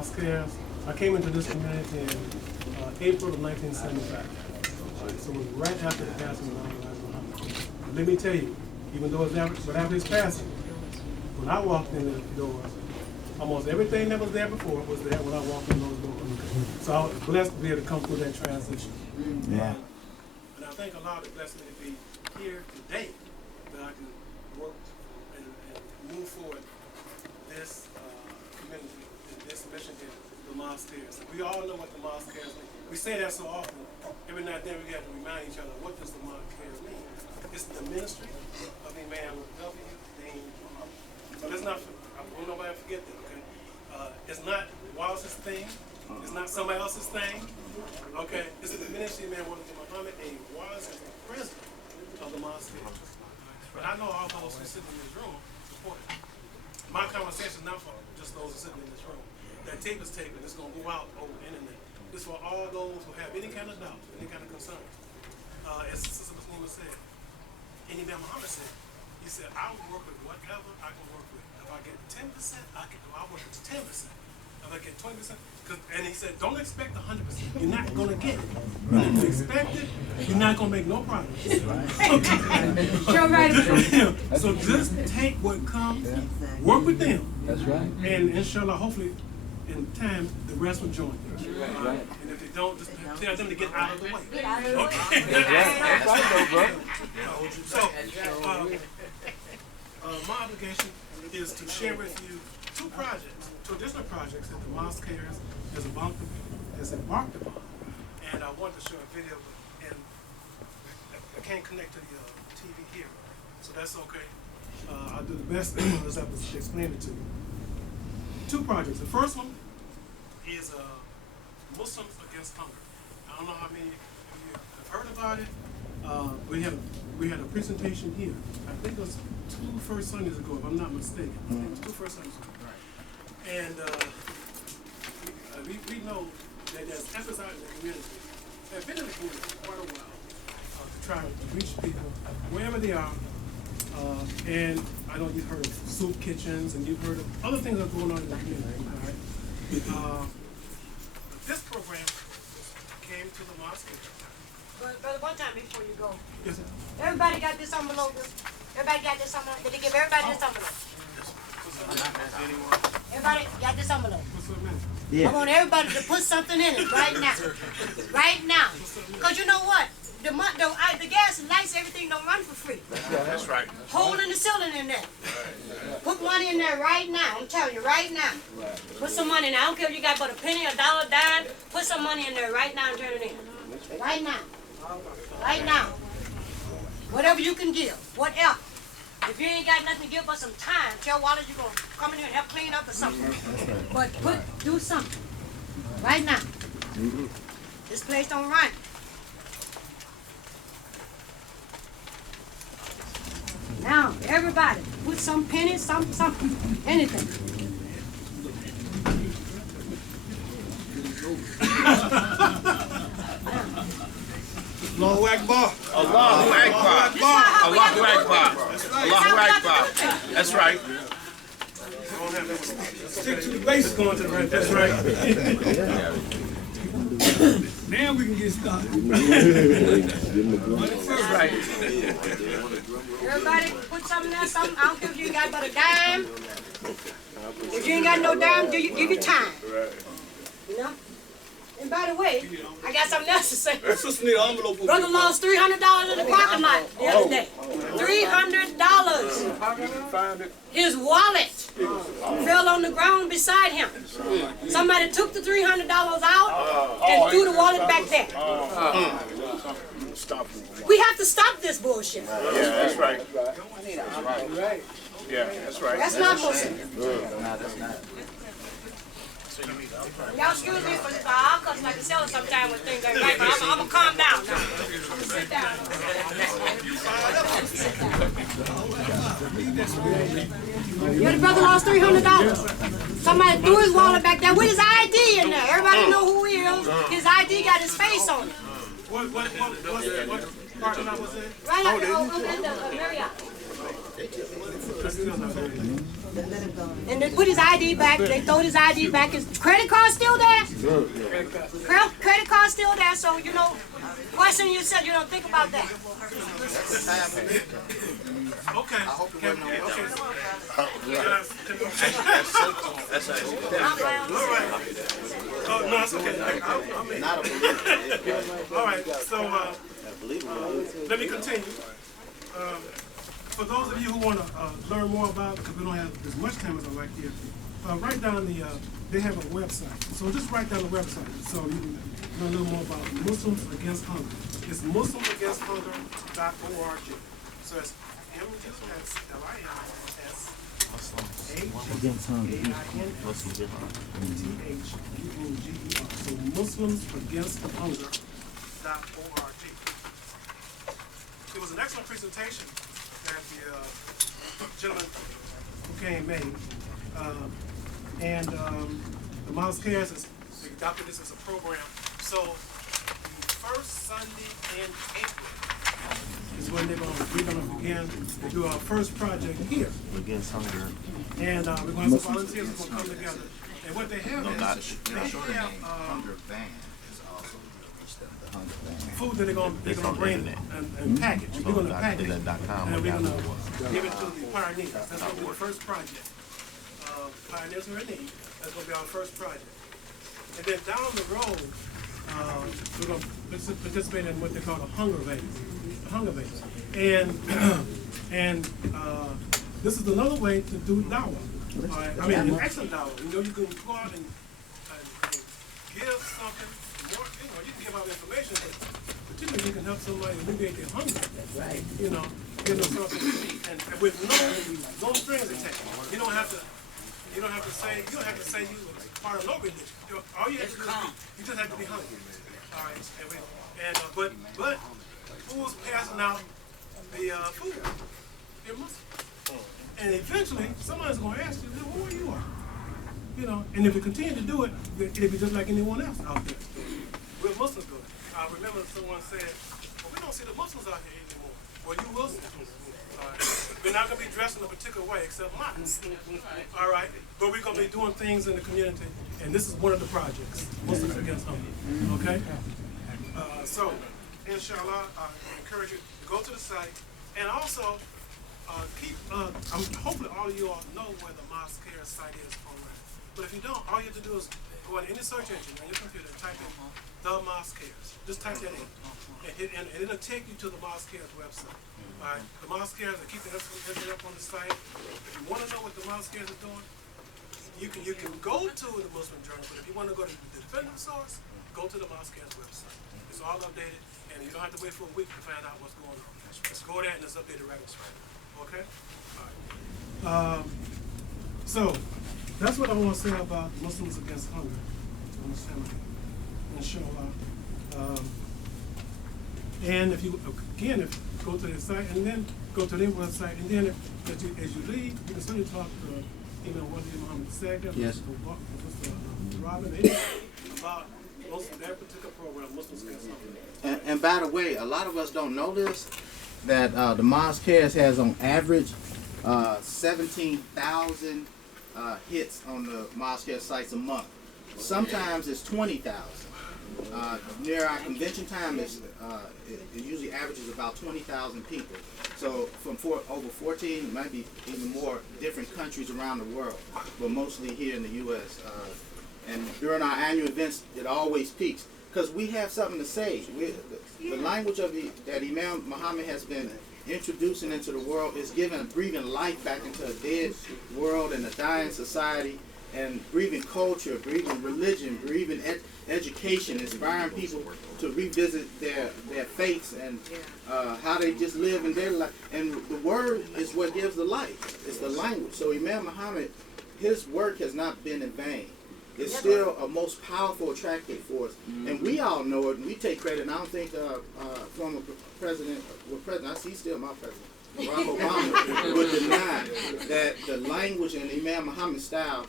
Mosque. I came into this community in April of 1975. So it was right after the passing of Muhammad. Let me tell you, even though it's after his passing, when I walked in the doors, almost everything that was there before was there when I walked in those doors. So I was blessed to be able to come through that transition. Yeah. And I think a lot of the blessing to be here today that I can work and move forward this community, this mission here, the Mosque. We all know what the Mosque is. We say that so often. Every now and then we have to remind each other, what does the Mosque mean? It's the ministry of Imam W. Deen. So let's not, I don't want nobody to forget that, okay? It's not Wallace's thing. It's not somebody else's thing. Okay? It's the ministry of Mohammed, and Wallace is the president of the Mosque. But I know all those who sit in this room support it. My conversation is not for just those who are sitting in this room. That tape is taped and it's going to go out over the internet. It's for all those who have any kind of doubt, any kind of concern. As Sister Muslima said, and Imam Mohammed said, he said, I will work with whatever I can work with. If I get 10%, I'll work with 10%. If I get 20%, and he said, don't expect 100%. You're not going to get it. If you expect it, you're not going to make no progress. Okay? So just take what comes, work with them. That's right. And inshallah, hopefully, in time, the rest will join you. Right. And if they don't, just tell them to get out of the way. That's right, bro. So, my obligation is to share with you two additional projects that the Mosque has embarked upon. And I want to show a video, and I can't connect to the TV here, so that's okay. I'll do the best as I explain it to you. Two projects. The first one is Muslims Against Hunger. I don't know how many of you have heard about it. We had a presentation here. I think it was 2 first Sundays ago, if I'm not mistaken. I think it was 2 first Sundays ago. And we know that there's efforts out in the community. They've been in the community for quite a while to try to reach people wherever they are. And I know you've heard of soup kitchens and you've heard of other things that are going on in the community. All right? But this program came to the mosque. Brother, one time before you go. Yes, sir. Everybody got this envelope. Everybody got this envelope. Did they give everybody this envelope? Everybody got this envelope. Yeah. I want everybody to put something in it right now. Right now. Because you know what? The gas and lights, everything don't run for free. That's right. Hole in the ceiling in there. Put money in there right now. I'm telling you, right now. Put some money in there. I don't care if you got but a penny, $1, dime. Put some money in there right now and turn it in. Right now. Right now. Whatever you can give. Whatever. If you ain't got nothing to give but some time, tell Wallace you're going to come in here and help clean up or something. But do something. Right now. This place don't run. Now, everybody, put some pennies, something, anything. Allahu Akbar. Allahu Akbar. Allahu Akbar. Allahu Akbar. That's right. Stick to the basics going to the right. That's right. Now we can get started. That's right. Everybody, put something there, something. I don't care if you ain't got but a dime. If you ain't got no dime, give your time. You know? And by the way, I got something else to say. Brother lost $300 in the parking lot the other day. $300. His wallet fell on the ground beside him. Somebody took the $300 out and threw the wallet back there. We have to stop this bullshit. Yeah, that's right. Yeah, that's right. That's not Muslim. No, that's not. Y'all excuse me for this, I'll cuss like a seller sometime when things ain't right, but I'm going to calm down now. I'm going to sit down. Yeah, the brother lost $300. Somebody threw his wallet back there with his ID in there. Everybody know who he is. His ID got his face on it. What parking lot was it? Right out there, over in the Marriott. And they put his ID back. They throw his ID back. His credit card still there? Credit card still there. So, you know, question you said, you don't think about that. Okay. That's how All right. Oh, no, it's okay. All right, so let me continue. For those of you who want to learn more about it, because we don't have as much time as I like here, write down they have a website. So just write down the website so you can learn a little more about Muslims Against Hunger. It's muslimsagainsthunger.org. So it's Against hunger. MUSLIMSAGAINSTHUNGER. So muslimsagainsthunger.org. It was an excellent presentation that the gentleman who came made. The Mosque Cares has adopted this as a program. So the first Sunday in April is when we're going to begin to do our first project here. Against hunger. And we're going to have some volunteers who will come together. And what they have is food that they're going to bring and package. We're going to package it. And we're going to give it to the pioneers. That's going to be the first project. Pioneers who are in need. That's going to be our first project. And then down the road, we're going to participate in what they call a hunger vase. And this is another way to do dawah. I mean, an excellent dawah. You know, you can go out and give something more. You can give out information, but particularly you can help somebody alleviate their hunger. That's right. You know, give them something to eat, and with no strings attached. You don't have to say you part of no religion. All you have to do is you just have to be hungry. All right, but who's passing out the food? They're Muslim. And eventually, somebody's going to ask you, who are you? You know, and if you continue to do it, it'll be just like anyone else out there. We're Muslims doing it. I remember someone said, well, we don't see the Muslims out here anymore. Well, you will see. We're not going to be dressed in a particular way except mine. All right? But we're going to be doing things in the community, and this is one of the projects, Muslims Against Hunger. Okay? So, inshallah, I encourage you to go to the site, and also hopefully all of you all know where the Mosque Care site is online. But if you don't, all you have to do is go on any search engine on your computer and type in the Mosque Cares. Just type that in. And it'll take you to the Mosque Cares website. All right? The Mosque Cares, they keep the information up on the site. If you want to know what the Mosque Cares is doing, you can go to the Muslim Journal, but if you want to go to the definitive source, go to the Mosque Cares website. It's all updated, and you don't have to wait for a week to find out what's going on. Just go there and it's updated right away. Okay? All right. So, that's what I want to say about Muslims Against Hunger. Inshallah. And if you go to their site and then go to their website, and then as you leave, you can certainly talk to Mohammed yes. Robin, about that particular program, Muslims Against Hunger. And by the way, a lot of us don't know this, that the Mosque Cares has on average 17,000 hits on the Mosque Cares sites a month. Sometimes it's 20,000. Near our convention time, it usually averages about 20,000 people. So from over 14, maybe even more, different countries around the world, but mostly here in the U.S. And during our annual events, it always peaks because we have something to say. The language of that Imam Mohammed has been introducing into the world is breathing life back into a dead world and a dying society, and breathing culture, breathing religion, breathing education, inspiring people to revisit their faiths and how they just live in their life. And the word is what gives the life. It's the language. So Imam Mohammed, his work has not been in vain. It's still a most powerful, attractive force. And we all know it, and we take credit. And I don't think former president, I see still my president, Barack Obama, would deny that the language and Imam Muhammad's style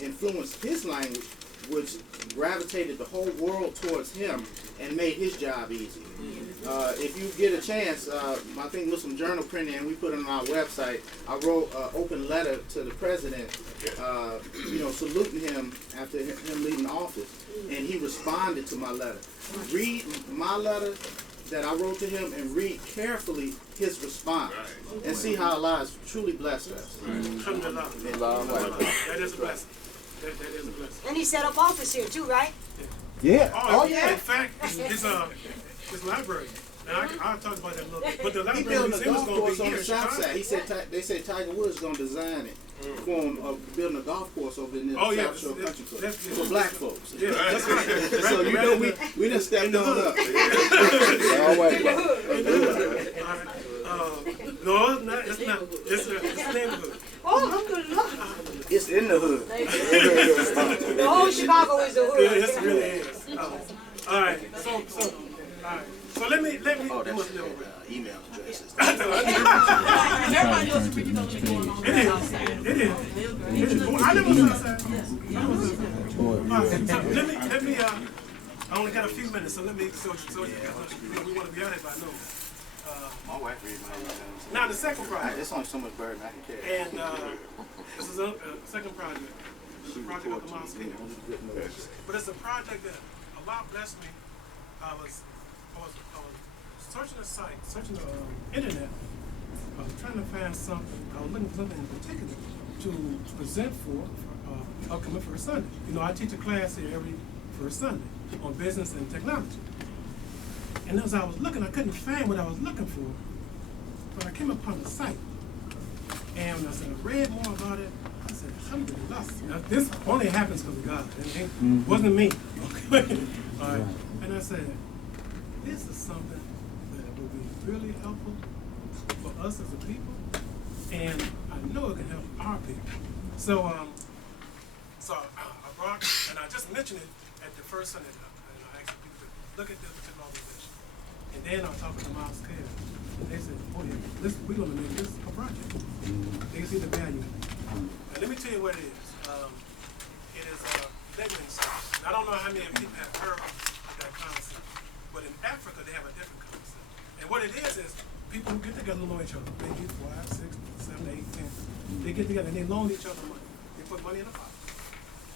influenced his language which gravitated the whole world towards him and made his job easy. If you get a chance, I think Muslim Journal printed and we put it on our website. I wrote an open letter to the president, saluting him after him leaving office, and he responded to my letter. Read my letter that I wrote to him and read carefully his response and see how Allah has truly blessed us. Alhamdulillah. That is a blessing. That is a blessing. And he set up office here too, right? Yeah. Oh yeah. In fact, his library. And I'll talk about that a little bit. But the He library building a museum is golf going to course be on here the in south Chicago. side. He said they said Tiger Woods going to design it for him building a golf course over in the Oh, yeah. South Shore Country Club That's- for black folks. Yeah, that's right. So you know we done stepped on up. No, it's not. It's not. It's a neighborhood. Oh, alhamdulillah. It's in the hood. The whole Chicago is the hood. Yeah, it really is. All right. All right. So let me. You must live over there. Email addresses. Everybody knows what you're going to be going on. It is. Oh, I live on the south side. All right. So let me. I only got a few minutes, so let me. So we want to be out here by noon. My wife reads my emails. Now the second project. There's only so much burden I can carry. And this is a second project. It's a project of the Mosque here. But it's a project that Allah blessed me. I was searching the site, searching the internet. I was trying to find something. I was looking for something in particular to present for upcoming first Sunday. You know, I teach a class here every first Sunday on business and technology. And as I was looking, I couldn't find what I was looking for. But I came upon the site. And when I read more about it, I said, alhamdulillah. Now, this only happens because of God. It wasn't me. Okay. All right. And I said, this is something that will be really helpful for us as a people. And I know it can help our people. So I brought, and I just mentioned it at the first Sunday, and I asked people to look at this particular organization. And then I was talking to Mosque here, and they said, oh yeah, we're going to make this a project. They can see the value in it. And let me tell you what it is. It is a lending service. I don't know how many people have heard of that concept, but in Africa they have a different concept. And what it is people who get together and loan each other, maybe 5, 6, 7, 8, 10. They get together and they loan each other money. They put money in a pot.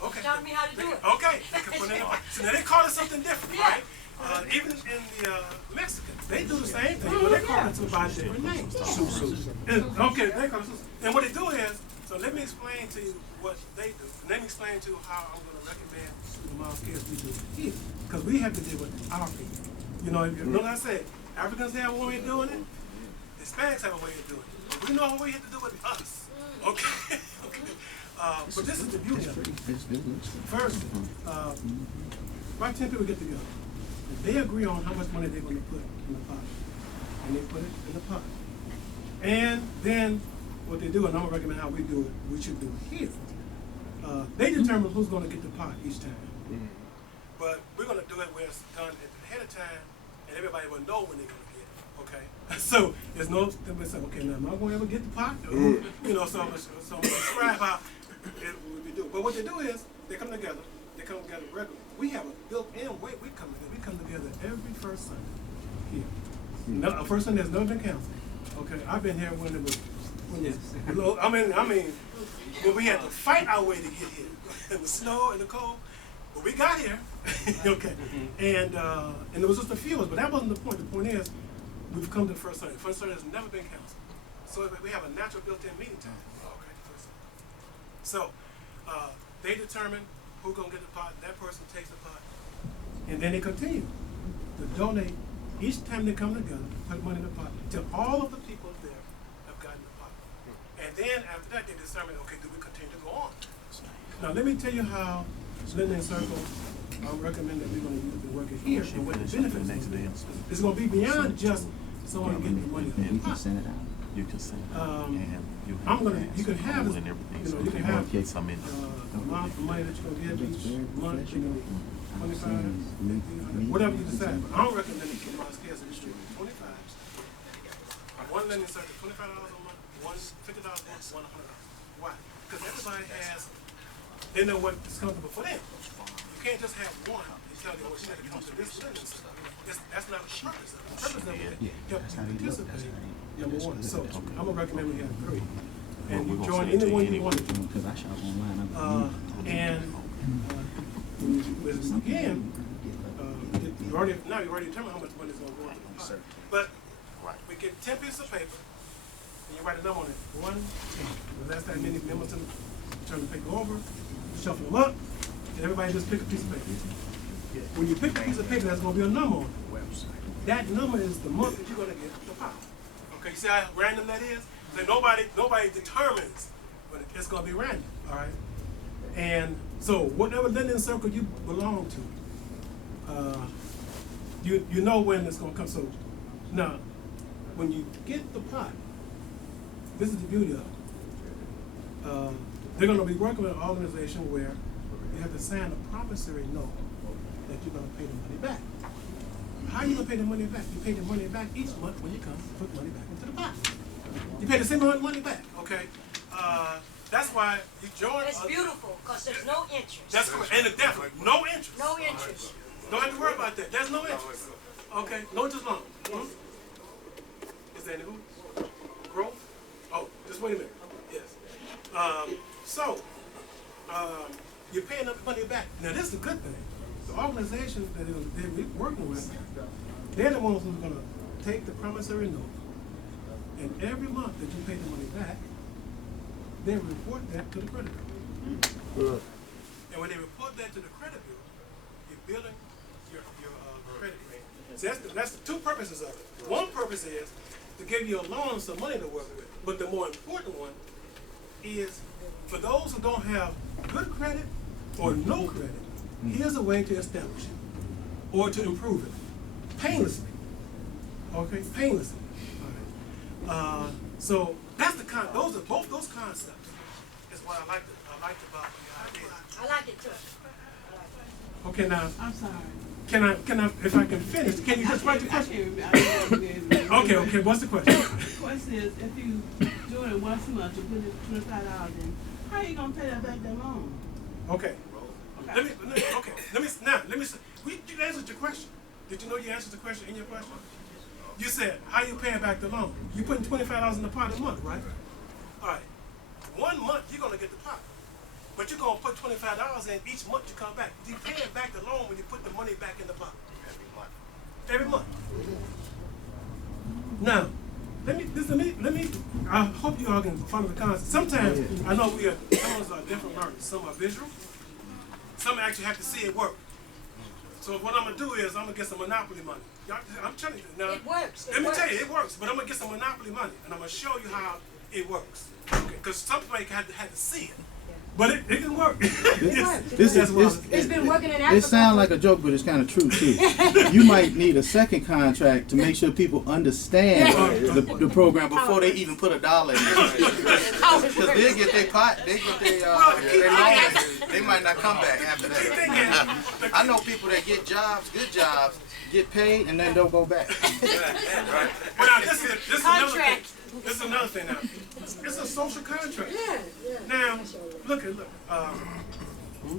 Okay. Tell me how to do it. Okay, they can put it in a pot. So now they call it something different, right? Even in the Mexicans, they do the same thing, but they call it by different names. Okay, they call it susu. And what they do is, so let me explain to you what they do. And let me explain to you how I'm going to recommend the Mosque we do here. Because we have to deal with our people. You know, what I said, Africans have one way of doing it, Hispanics have a way of doing it. But we know what we have to do with us. Okay? Okay. But this is the beauty of it. First, about 10 people get together. They agree on how much money they're going to put in the pot. And they put it in the pot. And then what they do, and I'm going to recommend how we do it, we should do it here. They determine who's going to get the pot each time. But we're going to do it where it's done ahead of time, and everybody will know when they're going to get it. Okay? So there's no, they say, okay, now am I going to ever get the pot? You know, so I'm going to describe how it would be doing. But what they do is, they come together regularly. We have a built-in way we come together. We come together every first Sunday here. No, first Sunday has never been canceled. Okay, I've been here when it was, I mean, when we had to fight our way to get here in the snow and the cold. But we got here, okay, and there was just a few of us, but that wasn't the point. The point is, we've come to the first Sunday. First Sunday has never been canceled. So we have a natural built-in meeting time. Okay, first Sunday. So they determine who's going to get the pot, that person takes the pot, and then they continue to donate each time they come together, put money in the pot, till all of the people there have gotten the pot. And then after that, they determine, okay, do we continue to go on? Now let me tell you how Lending Circle, I recommend that we're going to use the worker here, and what the benefits is. It's going to be beyond just someone getting the money in the pot. You can send it out, and you can have and everything. you know, So you if can you have want to get some in amount of money that you're going to get each month, you know, 25, whatever you decide. But I don't recommend it for my scales in the street. 25s. One lending circle, $25 a month, one $50 a month, one $100. Why? Because everybody has, they know what is comfortable for them. can't just have one and tell them, well, she got to come to this lending center. That's not the purpose of it. The purpose of it is help you participate, number one. So I'm going to recommend we have 3. And you join any one you want to. Because I shop online. Again, you already determined how much money is going to go into the pot. But we get 10 pieces of paper, and you write a number on it. 1, 10. Well, that's that many members turn the paper over, shuffle them up, and everybody just pick a piece of paper. When you pick a piece of paper, there's going to be a number on it. That number is the month that you're going to get the pot. Okay, you see how random that is? So nobody determines, but it's going to be random, all right? And so whatever lending circle you belong to, you know when it's going to come. So now, when you get the pot, this is the beauty of it. They're going to be working with an organization where you have to sign a promissory note that you're going to pay the money back. How are you going to pay the money back? You pay the money back each month when you come to put money back into the pot. You pay the same amount of money back, okay? That's why you join. It's beautiful because there's no interest. That's correct. And definitely, no interest. No interest. Don't have to worry about that. There's no interest. Okay, no interest loan. Is there any who? Growth? Oh, just wait a minute. Yes. You're paying the money back. Now, this is the good thing. The organization that they're working with, they're the ones who's going to take the promissory note, and every month that you pay the money back, they report that to the credit bureau. And when they report that to the credit bureau, you're building your credit rating. So that's the 2 purposes of it. One purpose is to give you a loan, some money to work with. But the more important one is for those who don't have good credit or no credit, here's a way to establish it or to improve it painlessly. Okay, painlessly. All right. So that's both those concepts is what I liked about the idea. I like it too. Okay, now I'm sorry. can I if I can finish? Can you just write the question? Okay. What's the question? The question is, if you do it once a month, you put it $25 in, how are you gonna pay that back that loan? Okay. Let me say. You answered your question. Did you know you answered the question in your question? You said, how you paying back the loan? You putting $25 in the pot a month, right? All right. 1 month you're gonna get the pot, but you're gonna put $25 in each month you come back. You paying back the loan when you put the money back in the pot. Every month. Now, let me. I hope you all can follow the concept. Sometimes I know some of us are different learners. Some are visual. Some actually have to see it work. So what I'm gonna do is I'm gonna get some Monopoly money. I'm telling you now. It works. Let me tell you, it works. But I'm gonna get some Monopoly money, and I'm gonna show you how it works. Okay? Because somebody had to see it, but it can work. It's been working in Africa. It sounds like a joke, but it's kind of true too. You might need a second contract to make sure people understand the program before they even put $1 in there. Because they get their pot, they get their loan, they might not come back after that. I know people that get jobs, good jobs, get paid, and then don't go back. Right. Well, now this is another thing. This is another thing now. It's a social contract. Now, look.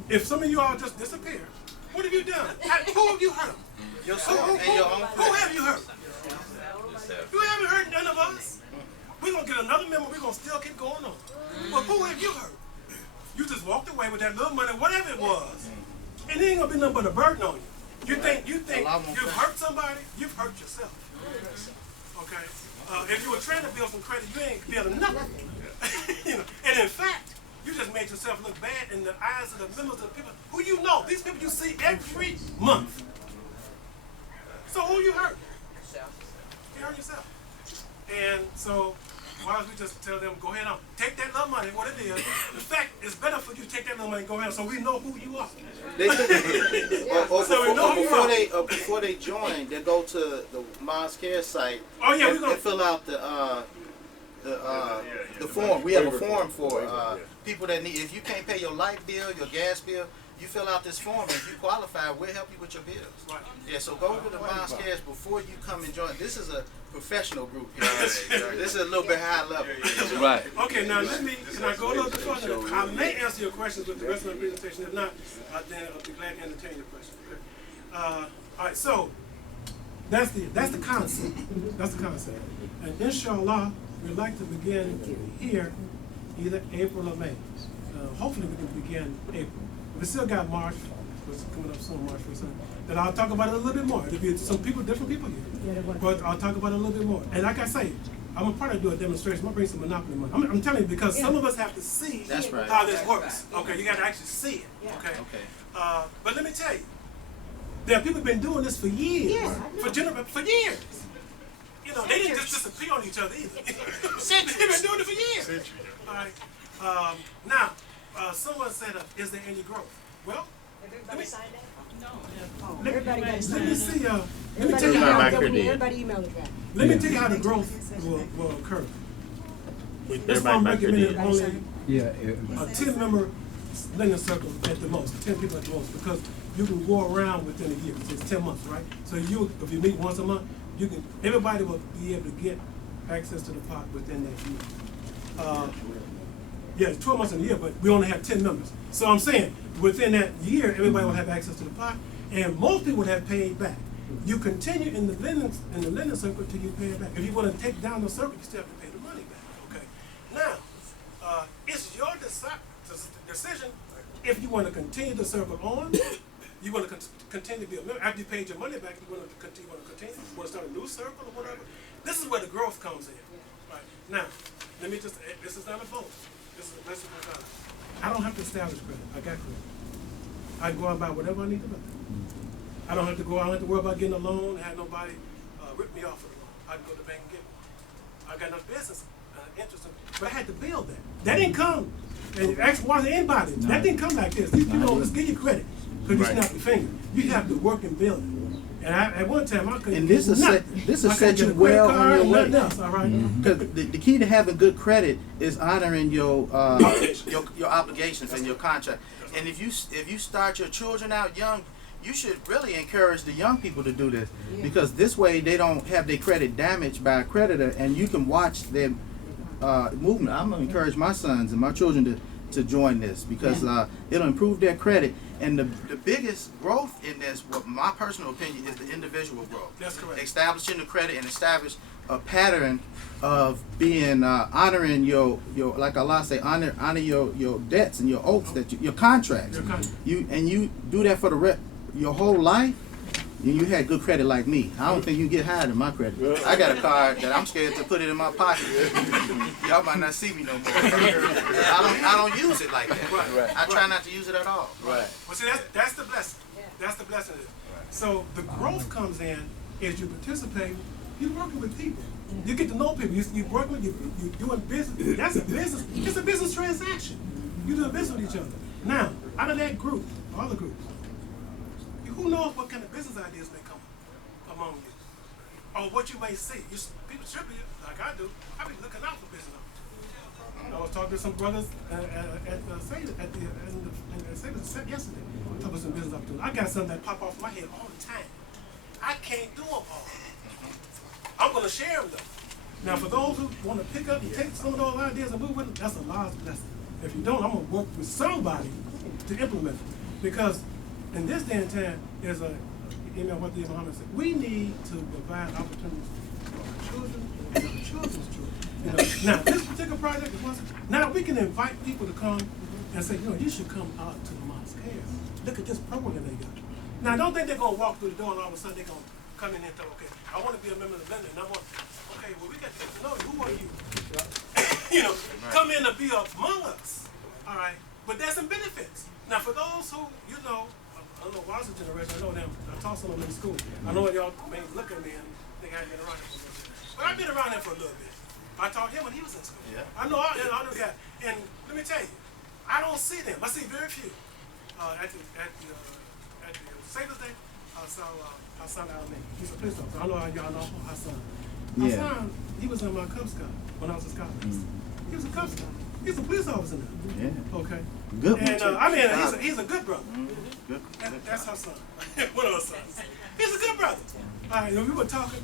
If some of you all just disappear, what have you done? Who have you hurt? Yourself and your own Who have you hurt? You haven't hurt none of us. We're going to get another member. We're going to still keep going on. But who have you hurt? You just walked away with that little money, whatever it was, and it ain't going to be nothing but a burden on you. You think you've hurt somebody, you've hurt yourself. Okay? If you were trying to build some credit, you ain't building nothing. And in fact, you just made yourself look bad in the eyes of the members of the people who you know. These people you see every month. So who you hurt? You hurt yourself. And so why don't we just tell them, go ahead on, take that little money, what it is. In fact, it's better for you to take that little money and go ahead so we know who you are. Before they join, they go to the Mosque site and fill out the form. We have a form for people that need. If you can't pay your light bill, your gas bill, you fill out this form, and if you qualify, we'll help you with your bills. Right. Yeah, so go to the Mosque before you come and join. This is a professional group here. This is a little bit high level. Right. Okay, now can I go a little bit further? I may answer your questions with the rest of my presentation. If not, then I'll be glad to entertain your questions. Okay. All right, so that's the concept. That's the concept. And inshallah, we'd like to begin here either April or May. Hopefully we can begin April. We still got March, which is coming up soon, March 1st. Then I'll talk about it a little bit more. There'll be some people, different people here. But I'll talk about it a little bit more. And like I say, I'm gonna probably do a demonstration. I'm gonna bring some Monopoly money. I'm telling you because some of us have to see how this works. Okay, you gotta actually see it. Okay. Okay. But let me tell you, there are people who've been doing this for years. For years. You know, they didn't just disappear on each other either. They've been doing it for years. All right. Now, someone said, is there any growth? Well, Everybody signed that? No. Everybody got let me see. Let me tell Everybody you how. everybody email address. Let me tell you how the growth will occur. This one recommended only a 10-member lending circle at the most, 10 people at the most, because you can go around within a year. It's 10 months, right? So if you meet once a month, everybody will be able to get access to the pot within that year. Yeah, it's 12 months in a year, but we only have 10 members. So I'm saying within that year, everybody will have access to the pot, and most people would have paid back. You continue in the lending circle till you pay it back. If you want to take down the circle, you still have to pay the money back. Okay. Now, it's your decision if you want to continue the circle on. You want to continue to be a member after you paid your money back. You want to continue. You want to start a new circle or whatever. This is where the growth comes in. Right now, let me just. This is not a vote. This is a message from God. I don't have to establish credit. I got credit. I can go out and buy whatever I need to buy. I don't have to worry about getting a loan and have nobody rip me off of the loan. I can go to the bank and get one. I got enough business interest in it. But I had to build that. That didn't come. And ask anybody. That didn't come like this. These people let's give you credit because you snap your finger. You have to work and build it. And at one time I couldn't. And this will set you well on your way. Else, all right? Because the key to having good credit is honoring your obligations and your contract. And if you start your children out young, you should really encourage the young people to do this, because this way they don't have their credit damaged by a creditor, and you can watch their movement. I'm gonna encourage my sons and my children to join this, because it'll improve their credit. And the biggest growth in this, what my personal opinion, is the individual growth. That's correct. Establishing the credit and establish a pattern of being honoring your like Allah say, honor your debts and your oaths, that your contracts. You do that for your whole life. You had good credit like me. I don't think you get higher than my credit. I got a card that I'm scared to put it in my pocket. Y'all might not see me no more. I don't use it like that. Right. I try not to use it at all. Right. Well, see, that's the blessing. That's the blessing. So the growth comes in as you participate. You're working with people. You get to know people. You work with you're doing business. That's a business. It's a business transaction. You do business with each other. Now, out of that group, all the groups, who knows what kind of business ideas may come among you, or what you may see. People should be like I do. I be looking out for business opportunities. I was talking to some brothers at the yesterday. Talking about some business opportunities. I got something that pop off my head all the time. I can't do them all. I'm going to share them though. Now, for those who want to pick up and take some of those ideas and move with them, that's a large blessing. If you don't, I'm going to work with somebody to implement it, because in this day and time, there's what the Mohammed said. We need to provide opportunities for our children and our children's children. Now, this particular project, now we can invite people to come and say, you should come out to the mosque here. Look at this program they got. Now, don't think they're going to walk through the door and all of a sudden they're going to come in and think, okay, I want to be a member of the London. And I want, okay, well, we got to get to know you. Who are you? Come in and be among us. All right? But there's some benefits. Now, for those who, I don't know, Watson generation, I know them. I taught some of them in school. I know y'all may look at me and think I've been around him for a little bit. But I've been around him for a little bit. I taught him when he was in school. Yeah. I know all the guys. And let me tell you, I don't see them. I see very few. At the Sailor's Day, I saw Hassan Al-Nay. He's a police officer. I know y'all know Hassan. Hassan, he was in my Cub Scout when I was a Scout. He was a Cub Scout. He's a police officer now. Yeah. Okay. Good one, And too. I mean, he's a good brother. Good. That's her son. One of her sons. He's a good brother. All right, we were talking,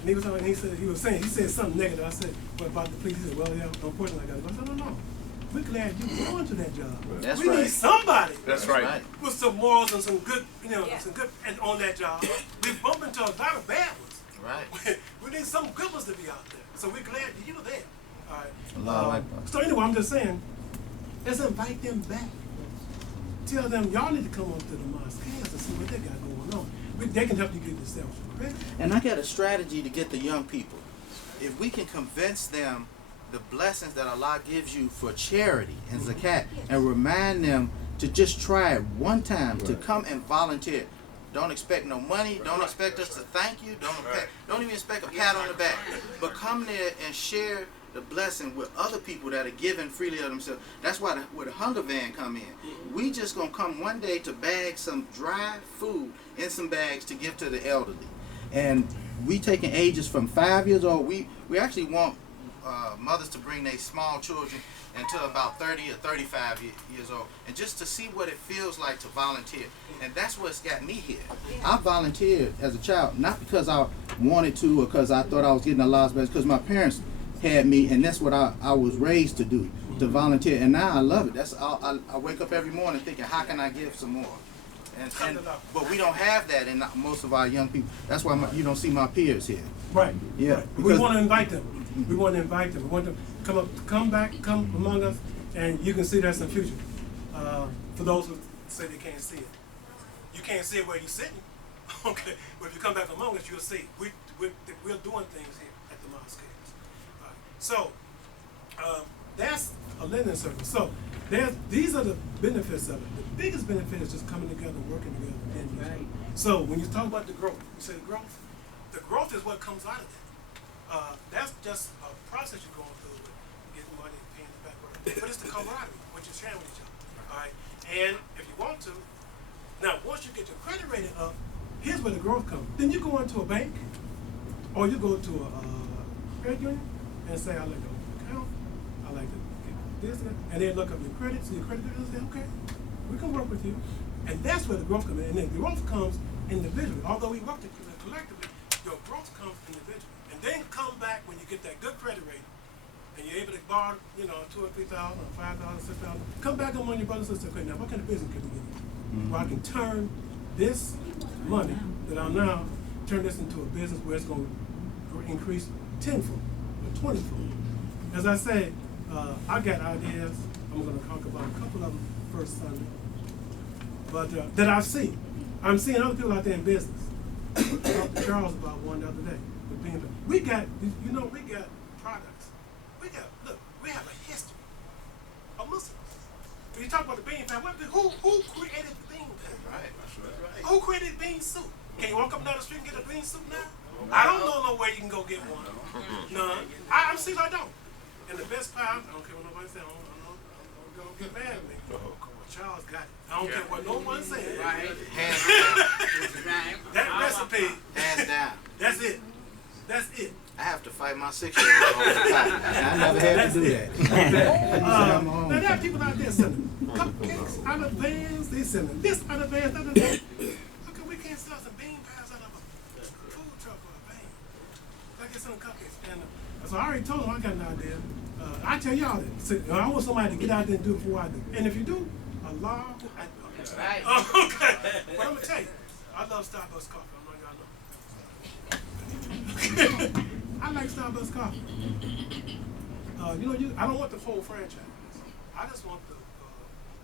and he was talking, he said something negative. I said, what about the police? He said, well, yeah, unfortunately, I got to go. I said, no. We're glad you going to that job. That's we right. need somebody That's right. with some morals and some good, some good and on that job. We bump into a lot of bad ones. Right. We need some good ones to be out there. So we're glad that you're there. All right. Allah So anyway, I'm just saying, let's invite them back. Tell them y'all need to come up to the mosque and see what they got going on. They can help you get yourself credit. And I got a strategy to get the young people. If we can convince them the blessings that Allah gives you for charity and zakat, and remind them to just try it one time, to come and volunteer. Don't expect no money. Don't expect us to thank you. Don't even expect a pat on the back. But come there and share the blessing with other people that are giving freely of themselves. That's why where the hunger van come in. We just gonna come one day to bag some dry food in some bags to give to the elderly. And we taking ages from 5 years old. We actually want mothers to bring their small children until about 30 or 35 years old, and just to see what it feels like to volunteer. And that's what's got me here. I volunteered as a child, not because I wanted to or because I thought I was getting Allah's best, because my parents had me, and that's what I was raised to do, to volunteer. And now I love it. That's all. I wake up every morning thinking, how can I give some more? But we don't have that in most of our young people. That's why you don't see my peers here. Right. Yeah. Right. We want to invite them. We want to invite them. We want them to come back, come among us, and you can see that's the future. For those who say they can't see it, you can't see it where you're sitting. Okay, but if you come back among us, you'll see. We're doing things here at the mosque. So that's a lending service. So these are the benefits of it. The biggest benefit is just coming together, working together. And so when you talk about the growth, you say the growth is what comes out of that. That's just a process you're going through with getting money and paying it back. But it's the camaraderie, what you're sharing with each other. All right. And if you want to, now once you get your credit rating up, here's where the growth comes. Then you go into a bank, or you go to a credit union and say, I like to open an account, I like to get this, and they look up your credit, so your credit union say, okay, we can work with you. And that's where the growth comes in. And then the growth comes individually. Although we work collectively, your growth comes individually. And then come back when you get that good credit rating, and you're able to borrow, $2,000 or $3,000 or $5,000, $6,000. Come back among your brothers and sisters. Okay, now what kind of business can we get in? Where I can turn this money that I'm now, turn this into a business where it's going to increase tenfold or 20-fold. As I say, I got ideas. I'm going to talk about a couple of them first Sunday. But that I've seen. I'm seeing other people out there in business. I talked to Charles about one the other day. We got products. We have a history of Muslims. When you talk about the bean pan, who created the bean pan? Right. Who created bean soup? Can you walk up and down the street and get a bean soup now? I don't know no way you can go get one. None. I'm serious, I don't. And the best pie, I don't care what nobody says, I'm gonna get mad at me. Charles got it. I don't care what no one says. Right. Hands down. That recipe. Hands down. That's it. That's it. I have to fight my 6-year-old all the time. I never had to do that. Now there are people out there selling cupcakes out of vans. They selling this out of vans, out of vans. How come we can't sell some bean pies out of a food truck or a van? Like get some cupcakes. And so I already told them I got an idea. I tell y'all that. So, I want somebody to get out there and do it before I do. And if you do, Allah. Right. Okay. But I'm gonna tell you, I love Starbucks coffee. I like Starbucks coffee. I don't want the full franchise. I just want the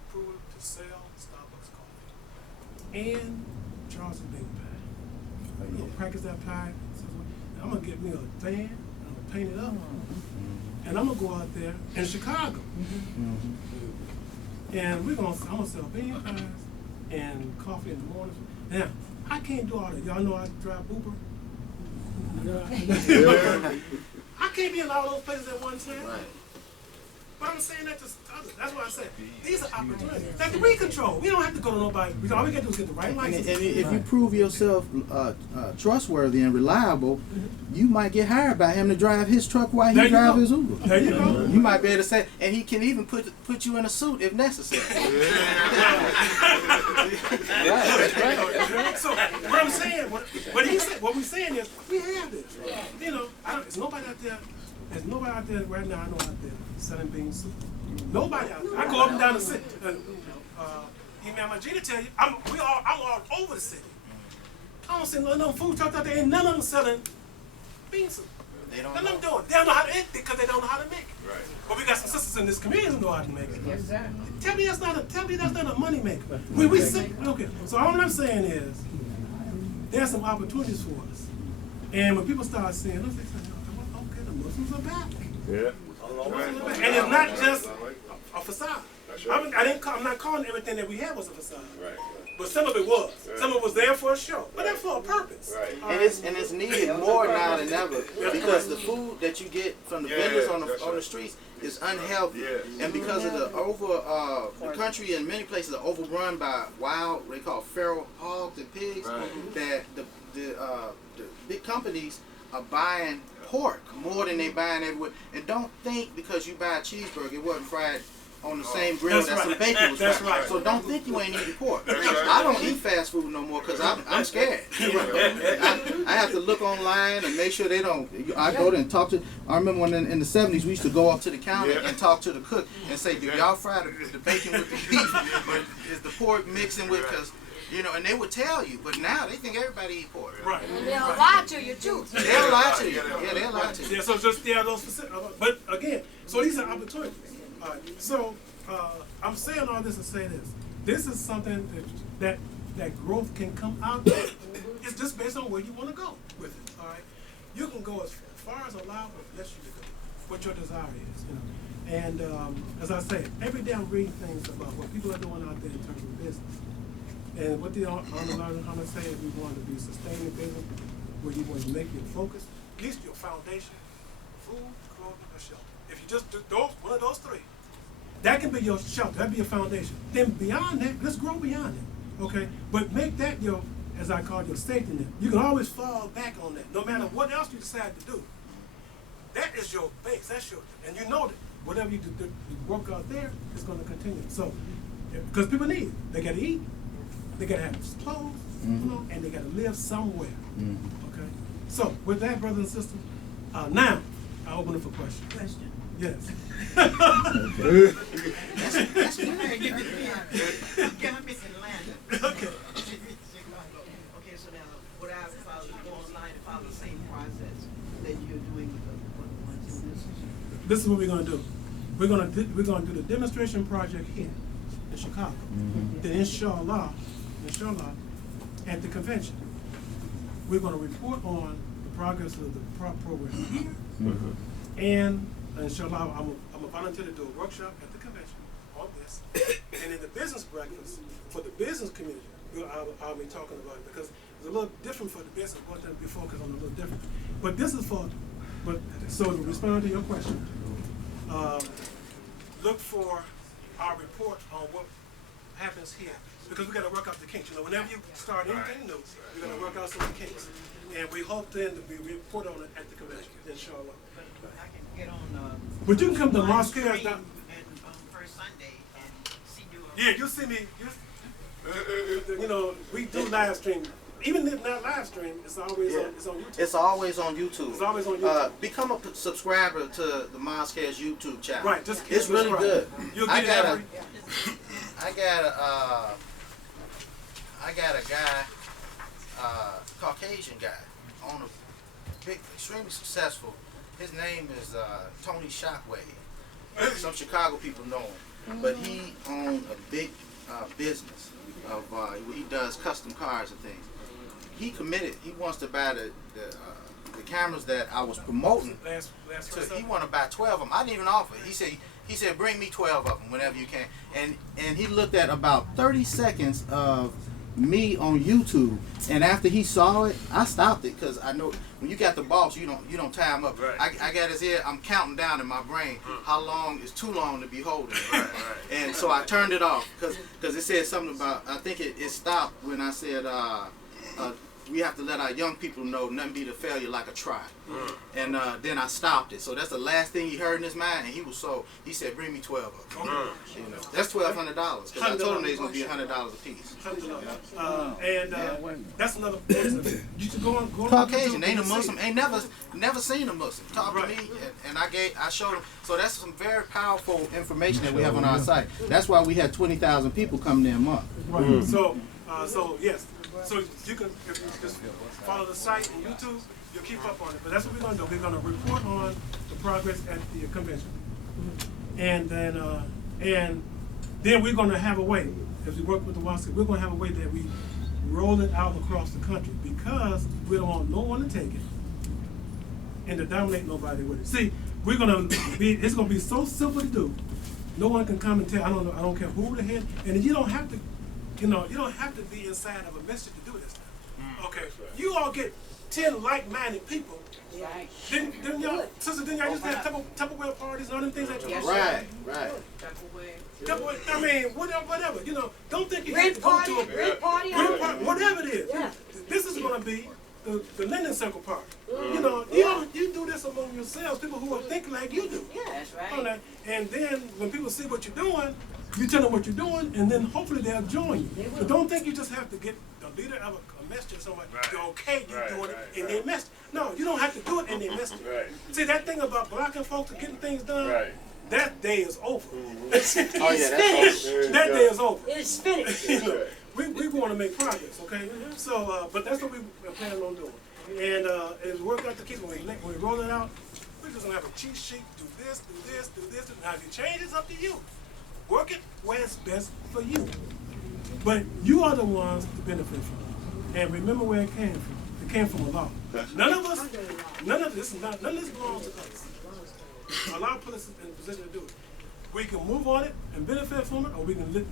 approval to sell Starbucks coffee and Charleston bean pie. I'm gonna practice that pie. I'm gonna get me a van. I'm gonna paint it up, and I'm gonna go out there in Chicago, and I'm gonna sell bean pies and coffee in the morning. Now I can't do all that. Y'all know I drive Uber. I can't be in all those places at one time. Right. But I'm saying that to others. That's why I say these are opportunities that we control. We don't have to go to nobody. All we got to do is get the right And license. if you prove yourself trustworthy and reliable, you might get hired by him to drive his truck while he drives his Uber. There you go. You might be able to say, and he can even put you in a suit if necessary. So what I'm saying, what he said, what we're saying is, we have this. You know, there's nobody out there. There's nobody out there right now. I know out there selling beans. Nobody out there. I go up and down the city. Imam to tell you, I'm all over the city. I don't see none of them food trucks out there. Ain't none of them selling bean soup. They don't None know. of them doing. They don't know how to eat it because they don't know how to make it. Right. But we got some sisters in this community who know how to make it. Yes, sir. Tell me that's not a money maker. We see. Okay. So all I'm saying is, there's some opportunities for us. And when people start saying, okay, the Muslims are back. Yeah. And it's not just a facade. I'm not calling everything that we had was a facade. Right. But some of it was. Some of it was there for a show. But that's for a purpose. Right. And it's needed more now than ever because the food that you get from the vendors on the streets is unhealthy, and because of the country in many places are overrun by wild, they call feral hogs and pigs. That the big companies are buying pork more than they buying everywhere. And don't think because you buy a cheeseburger it wasn't fried on the same grill that some bacon was fried. Right. So don't think you ain't eating pork. I don't eat fast food no more because I'm scared. I have to look online and make sure they don't. I go there and talk to. I remember when in the 70s we used to go up to the counter and talk to the cook and say, "Do y'all fry the bacon with the beef? Or is the pork mixing with?" Because and they would tell you, but now they think everybody eat pork. Right. And they'll lie to you too. They'll lie to you. Yeah, they'll lie to you. Yeah, so just those specific. But again, so these are opportunities. All right. So I'm saying all this to say this. This is something that growth can come out of. It's just based on where you want to go with it. All right. You can go as far as allowed, or less you can go. What your desire is, And as I say, every day I'm reading things about what people are doing out there in terms of business. And what the Muhammad say is we want to be sustaining business, where you want to make your focus, at least your foundation, food, clothing, or shelter. If you just do one of those three, that can be your shelter, that be your foundation. Then beyond that, let's grow beyond it, okay? But make that your, as I call it, your safety net. You can always fall back on that, no matter what else you decide to do. That is your base, that's your, and you know that whatever you do, work out there is going to continue. So, because people need it. They got to eat. They gotta have clothes, and they gotta live somewhere. Okay. So with that, brothers and sisters, now I open it for questions. Question. Yes. Can I miss Atlanta? Okay. Okay, so now would I follow go online and follow the same process that you're doing with the ones in this? This is what we're gonna do. We're gonna do the demonstration project here in Chicago. Then inshallah, at the convention, we're going to report on the progress of the program here, and inshallah, I'm a volunteer to do a workshop at the convention on this, and in the business breakfast for the business community, I'll be talking about it because it's a little different for the business. One time we focus on a little different, but this is for. So to respond to your question, look for our report on what happens here. Because we got to work out the kinks. Whenever you start anything new, we're going to work out some of the kinks. And we hope then to be report on it at the convention, inshallah. But I can get on. But you can come to Mosque. And first Sunday and see you. Yeah, you'll see me. We do live stream. Even if not live stream, it's always on YouTube. It's always on YouTube. It's always on YouTube. Become a subscriber to the Mosque's YouTube channel. Right, just it's really good. You'll get I got a guy, Caucasian guy, on a big, extremely successful. His name is Tony Shockwave. Some Chicago people know him, but he owns a big business of he does custom cars and things. He committed. He wants to buy the cameras that I was promoting. He want to buy 12 of them. I didn't even offer. He said, bring me 12 of them whenever you can. And he looked at about 30 seconds of me on YouTube, and after he saw it, I stopped it because I know when you got the boss, you don't tie him up. Right. I got his head. I'm counting down in my brain how long is too long to be holding. Right. And so I turned it off because it said something about. I think it stopped when I said we have to let our young people know nothing beat a failure like a try. And then I stopped it. So that's the last thing he heard in his mind, and he was so. He said, "Bring me 12 of them." You know, that's $1,200 because I told him they was gonna be $100 a piece. That's another person. You should go on. Caucasian, ain't a Muslim, ain't never seen a Muslim. Talk to me, and I showed him. So that's some very powerful information that we have on our site. That's why we had 20,000 people coming in a month. Right. So yes. So you can if you just follow the site and YouTube, you'll keep up on it. But that's what we're gonna do. We're gonna report on the progress at the convention, and then we're gonna have a way. As we work with the Mosque, we're gonna have a way that we roll it out across the country because we don't want no one to take it and to dominate nobody with it. See, it's gonna be so simple to do. No one can come and tell. I don't care who the head, and you don't have to. You don't have to be inside of a masjid to do this now. Okay, you all get 10 like-minded people. Right. Then y'all, sister, then y'all used to have Tupperware parties and all them things that you Right. Tupperware, I mean, whatever. Don't think you have Red to go to a party, whatever it is. Yeah. This is going to be the Linden Circle party. You do this among yourselves, people who are thinking like you do. Yeah, that's right. And then when people see what you're doing, you tell them what you're doing, and then hopefully they'll join you. But don't think you just have to get the leader of a masjid or somebody to okay you doing it in their masjid. No, you don't have to do it in their masjid. See, that thing about blocking folks and getting things done, that day is over. It's finished. That day is over. It's finished. We want to make progress, okay? So, but that's what we are planning on doing. And as we work out the kids, when we roll it out, we're just going to have a cheat sheet, do this. Now, if you change, it's up to you. Work it where it's best for you. But you are the ones to benefit from it. And remember where it came from. It came from Allah. None of this belongs to us. Allah put us in a position to do it. We can move on it and benefit from it, or we can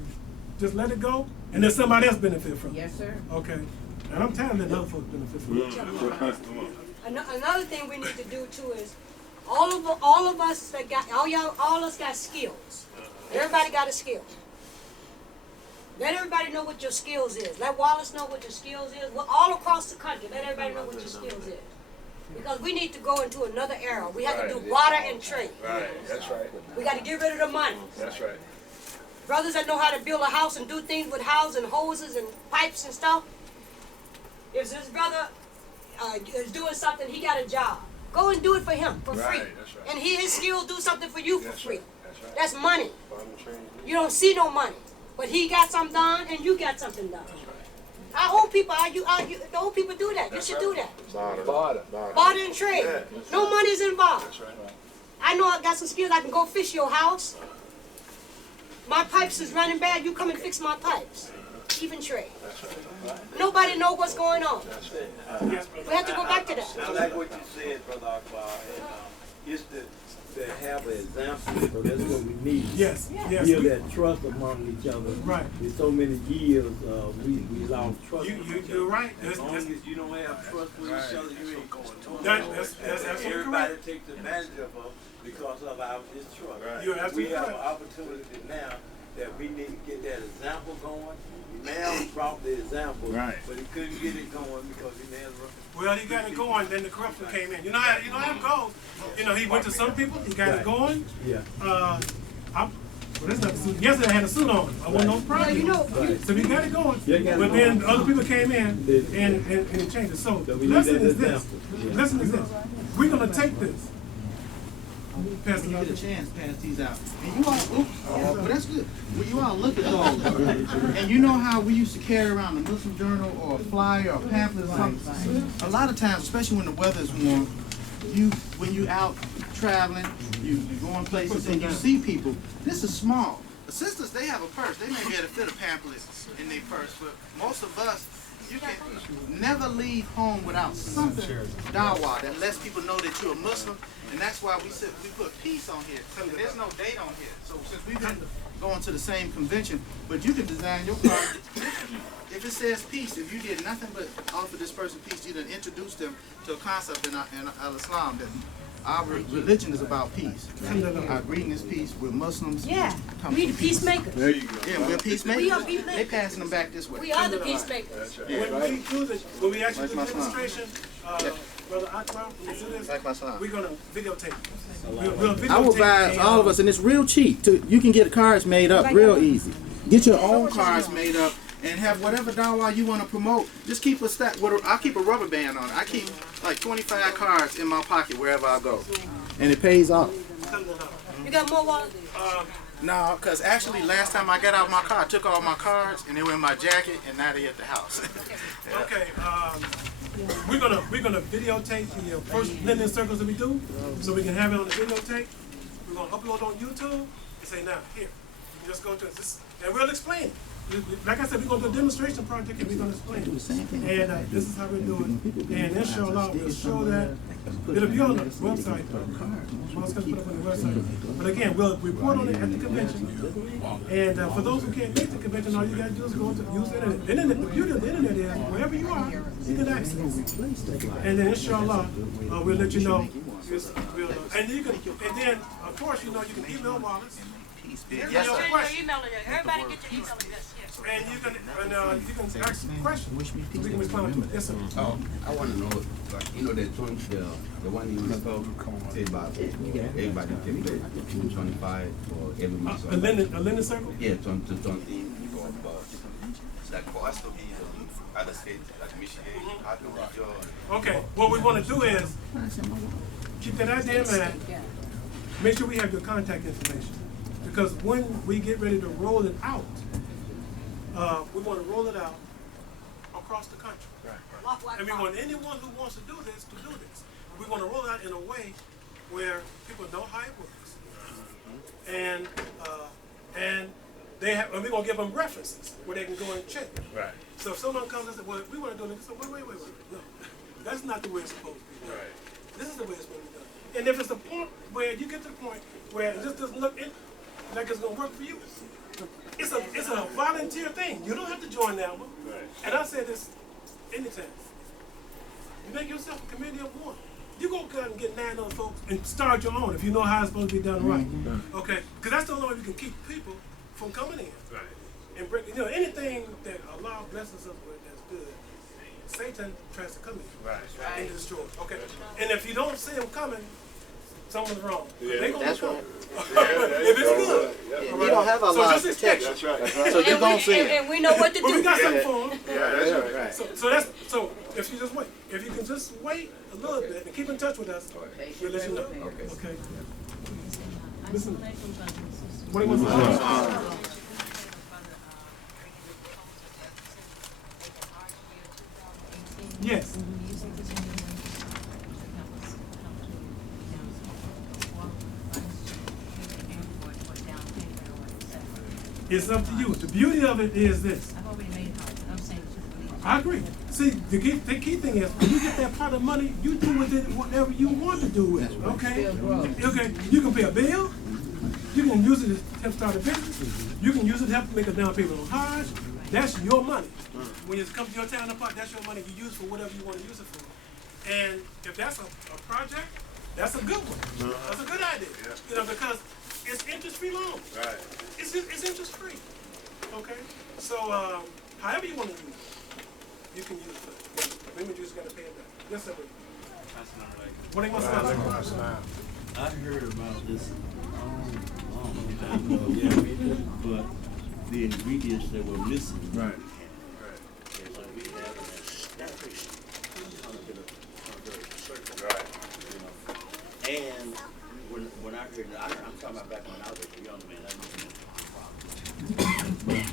just let it go and then somebody else benefit from it. Yes, sir. Okay. And I'm tired of letting other folks benefit from it. Another thing we need to do too is all of us that got all us got skills. Everybody got a skill. Let everybody know what your skills is. Let Wallace know what your skills is. Well, all across the country, let everybody know what your skills is. Because we need to go into another era. We have to do barter and trade. Right, that's right. We got to get rid of the money. That's right. Brothers that know how to build a house and do things with houses and hoses and pipes and stuff. If this brother is doing something, he got a job. Go and do it for him for free. Right, that's right. And his skill do something for you for free. Right, that's right. That's money. You don't see no money. But he got something done and you got something done. Our old people, the old people do that. You should do that. Barter and trade. No money's involved. That's right. I know I got some skills. I can go fish your house. My pipes is running bad. You come and fix my pipes. Even trade. Nobody know what's going on. We have to go back to that. I like what you said, Brother Akbar. It's to have an example, so that's what we need. Yes. Build that trust among each other. Right. In so many years, we lost trust. You're right. As long as you don't have trust with each other, you ain't going to. That's absolutely Everybody correct. takes advantage of us because of our distrust. Right. You're absolutely We have an correct. opportunity now that we need to get that example going. Now brought the example, but he couldn't get it going because he never. Well, he got it going, then the corruption came in. You know how it goes. He went to some people, he got it going. Yeah. Well, that's not the suit. Yesterday I had a suit on. I wasn't on Friday. So we got it going. But then other people came in and it changed it. So the lesson is this. Lesson is this. We're going to take this. Pass When it you out. get a chance, pass these out. And you all, but that's good. Well, you all look at those. And you know how we used to carry around a Muslim journal or a flyer or a pamphlet or something? A lot of times, especially when the weather is warm, when you out traveling, you going places and you see people, this is small. The sisters, they have a purse. They may be able to fit a pamphlet in their purse, but most of us, you can never leave home without something dawah that lets people know that you're a Muslim. And that's why we put peace on here. And there's no date on here. So since we've been going to the same convention, but you can design your car. If it says peace, if you did nothing but offer this person peace, you done introduced them to a concept in Al-Islam that our religion is about peace. Our greeting is peace. We're Muslims. Yeah, Come we from the peace. peacemakers. There you go. Yeah, we're peacemakers. We are peacemakers. They passing them back this way. We are the peacemakers. When we actually do the Like my son. demonstration, Brother Akbar, when we do this, Like my son. we're gonna videotape. We'll videotape. I would advise the, all of us, and it's real cheap. You can get cars made up real easy. Get your own cars made up and have whatever dawah you want to promote. Just keep a stack. I'll keep a rubber band on it. I keep like 25 cars in my pocket wherever I go, and it pays off. You got more water? No, because actually last time I got out of my car, I took all my cards and they were in my jacket, and now they're at the house. Okay, we're gonna videotape the first lending circles that we do, so we can have it on the videotape. We're gonna upload on YouTube and say, now here, you can just go to this, and we'll explain it. Like I said, we're gonna do a demonstration project and we're gonna explain it. And this is how we do it. And inshallah, we'll show that. It'll be on the website. Mosque put up on the website. But again, we'll report on it at the convention. And for those who can't make the convention, all you gotta do is go to use the internet. The beauty of the internet is wherever you are, you can access it. And then inshallah, we'll let you know. And then of course, you can email Wallace. Yes, Your sir. email address. Everybody get your email address. Yes. And you can ask questions. We can respond to it. Yes, sir. Oh, I want to know, that 20, the one you spoke about everybody can pay 225 for every month. A lending circle? Yeah, 20. Like for us to be other states like Michigan, how can we join? Okay. What we want to do is keep that idea in mind. Make sure we have your contact information. Because when we get ready to roll it out, we want to roll it out across the country. And we want anyone who wants to do this. We want to roll it out in a way where people know how it works. And we're going to give them references where they can go and check. Right. So if someone comes and says, well, we want to do this, so wait. No, that's not the way it's supposed to be done. Right. This is the way it's supposed to be done. And if it's the point where you get to the point where it just doesn't look like it's going to work for you, it's a volunteer thing. You don't have to join that one. Right. And I say this anytime. You make yourself a committee of one. You go out and get 9 other folks and start your own if you know how it's supposed to be done right. Okay? Because that's the only way we can keep people from coming in. Right. And break, anything that Allah blesses us with that's good, Satan tries to come in. Right. And destroy. Okay? And if you don't see him coming, something's wrong. Yeah. They gonna That's come. right. If it's good. Yeah, you don't have a So lot just of expect protection. it. That's right. So you don't see it. And we know what to But we do. got something for them. Yeah, that's right. So if you just wait, if you can just wait a little bit and keep in touch with us, we'll let you know. Okay. Listen. What do you want to say? Yes. It's up to you. The beauty of it is this. I've already made it hard. I'm saying it's I agree. See, the key thing is when you get that pot of money, you do with it whatever you want to do with it. Okay? Okay. You can pay a bill. You can use it to help start a business. You can use it to help make a down payment on Hajj. That's your money. When it comes to your town pot, that's your money you use for whatever you want to use it for. And if that's a project, that's a good one. That's a good idea. Because it's interest-free loan. Right. It's interest-free. Okay? So, however you want to use it, you can use it. Remember, you just got to pay it back. Yes, sir. What do you want to say? I heard about this long time ago, but the ingredients that were missing. Right. And so we have an established Right. And when I heard it, I'm talking about back when I was a young man, but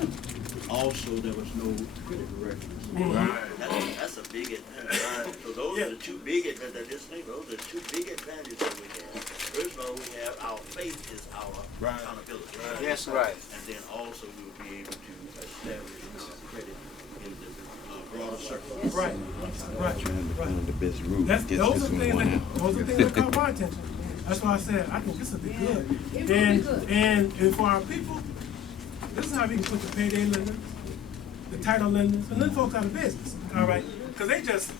also there was no critical reference. Right. That's a big advantage. So those are the two big advantages. Those are the two big advantages that we have. First of all, we have our faith is our accountability. Right. Yes, right. And then also we will be able to establish credit in the broader circle. Right. The best route. Those are things that caught my attention. That's why I said I think this will be good. And for our people, This is how we can put the payday lenders, the title lenders, and then folks out of business. All right, because they just,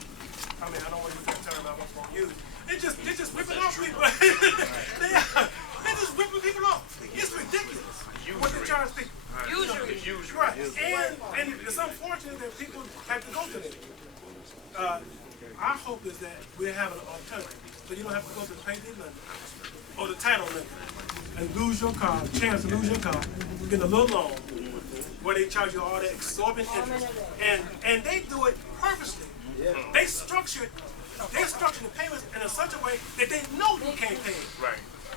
I mean, I don't want to use that term I was going to use. They just ripping off people. They're just ripping people off. It's ridiculous what they charge people. Usually. Right, and it's unfortunate that people have to go to them. Our hope is that we have an alternative, so you don't have to go to the payday lender or the title lender and lose your car, chance to lose your car, get a little loan where they charge you all that exorbitant interest, and they do it purposely. They structure the payments in such a way that they know you can't pay it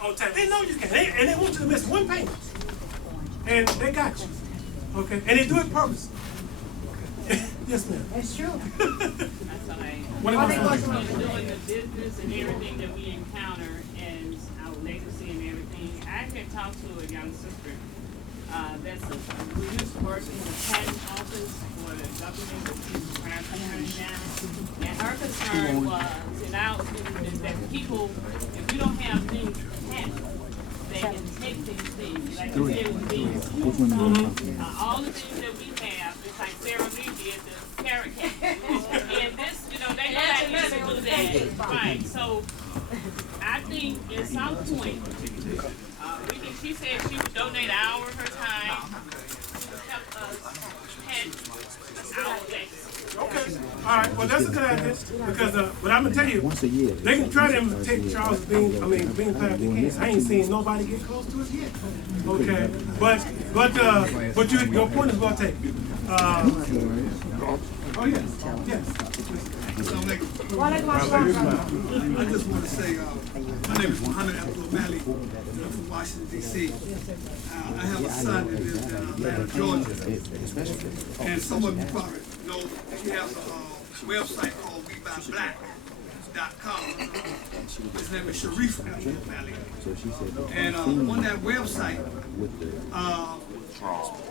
on time. They know you can, and they want you to miss one payment, and they got you. Okay, and they do it purposely. Yes, ma'am. It's true. What am I saying? Doing the business and everything that we encounter and our legacy and everything. I had talked to a young sister who used to work in the patent office for the government, but she's retired from her now. And her concern was that people, if you don't have things patented, they can take these things, like you said with these. All the things that we have, it's like Sarah Lee did the carrot cake. And this, they know how to do that. Right, so I think at some point, she said she would donate an hour of her time to help us pet our legacy. Okay. All right. Well, that's a good idea because, but I'm gonna tell you, they can try to imitate Charles Bean Clap. They can't. I ain't seen nobody get close to it yet. Okay. But your point is well taken. Oh yes. I just want to say, my name is Mohammed O'Malley. I'm from Washington, D.C. I have a son that lives in Atlanta, Georgia. And some of you probably know he has a website called WeBuyBlack.com. His name is Sharif O'Malley. And on that website,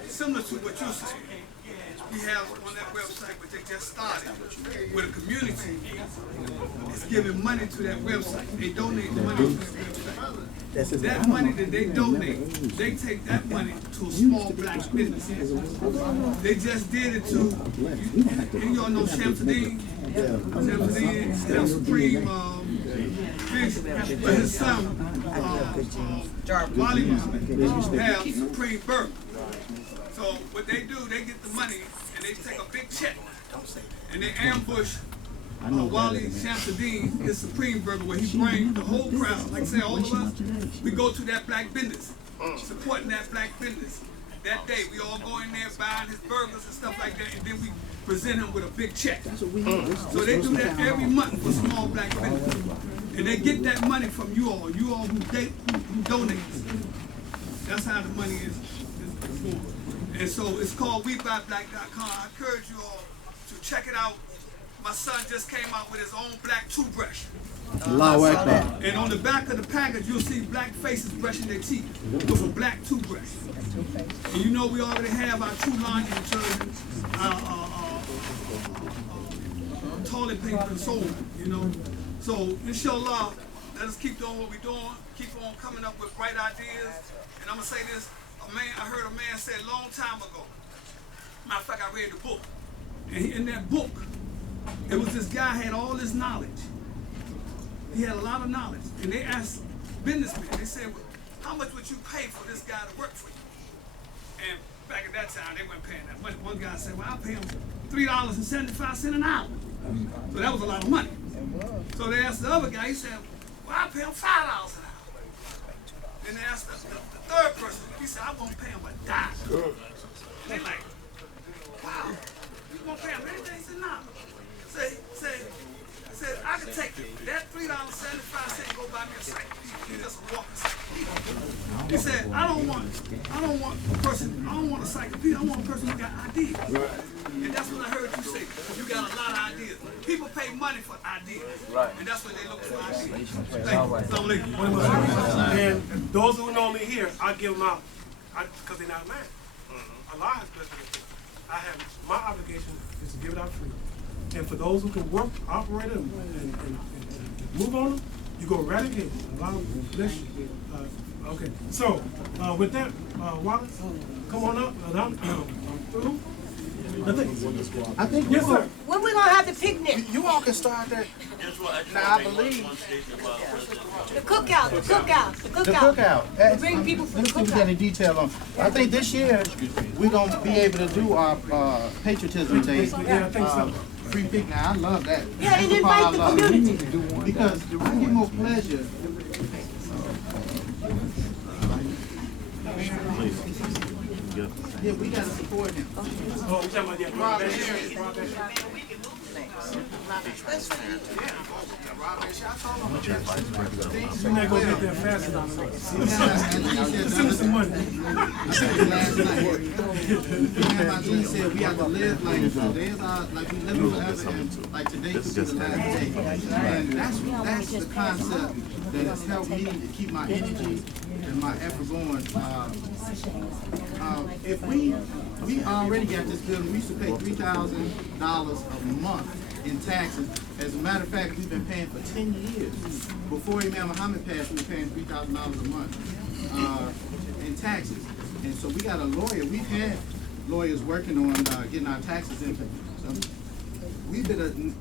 similar to what you're saying, we have on that website, which they just started, where the community is giving money to that website. They donate money to that website. That money that they donate, they take that money to small black businesses. They just did it to, you all know Shamsuddin? Shamsuddin, Supreme Fish, but his son, Wally Muhammad, have Supreme Burger. So what they do, they get the money and they take a big check and they ambush Wally Shamsuddin, his Supreme Burger, where he brings the whole crowd, like say all of us, we go to that black business, supporting that black business. That day, we all go in there buying his burgers and stuff like that, and then we present him with a big check. So they do that every month for small black business. And they get that money from you all who donate. That's how the money is going. And so it's called WeBuyBlack.com. I encourage you all to check it out. My son just came out with his own black toothbrush. And on the back of the package, you'll see black faces brushing their teeth with a black toothbrush. And you know we already have our True Laundry detergent, toilet paper and so on, So, inshallah, let us keep doing what we're doing, keep on coming up with bright ideas. And I'm going to say this. I heard a man say a long time ago, matter of fact, I read the book, and in that book, it was this guy had all this knowledge. He had a lot of knowledge, and they asked businessmen, they said, well, how much would you pay for this guy to work for you? And back at that time, they weren't paying that much. One guy said, well, I'll pay him $3.75 an hour. So that was a lot of money. So they asked the other guy, he said, well, I'll pay him $5 an hour. Then they asked the third person, he said, I won't pay him a dime. And they like, wow, you won't pay him anything? He said, no. Said, I can take that $3.75 and go buy me a cyclopedia. He just walk a cyclopedia. He said, I don't want a cyclopedia, I want a person who got ideas. And that's what I heard you say. You got a lot of ideas. People pay money for ideas. And that's what they look for ideas. Thank you. And those who know me here, I give them out because they're not mine. Allah has blessed me. I have my obligation is to give it out free. And for those who can work, operate them, and move on them, you go eradicate them. Allah bless you. Okay, so, with that, Wallace, come on up, and I'm through. I think Yes, sir. When we gonna have the picnic? you all can start that. Now I believe The cookout, the cookout, the the cookout. cookout. Bring people for Let me the see if we got any cookout. detail on. I think this year we're gonna be able to do our patriotism day. Yeah, I think so. Free picnic. I love that. Yeah, and That's why I invite the love it. community. Because I get more pleasure. Yeah, we gotta support him. Oh, you talking about the Rob Rob Harris. Harris? Rob Harris. You're not gonna get there fast enough. Send Send us some money. Last night, my Dean said we have to live like today's our, like we live forever, and like today could be the last day. And that's the concept that has helped me to keep my energy and my effort going. If we already got this building, we used to pay $3,000 a month in taxes. As a matter of fact, we've been paying for 10 years. Before Imam Mohammed passed, we were paying $3,000 a month in taxes. And so we got a lawyer. We've had lawyers working on getting our taxes in. We've been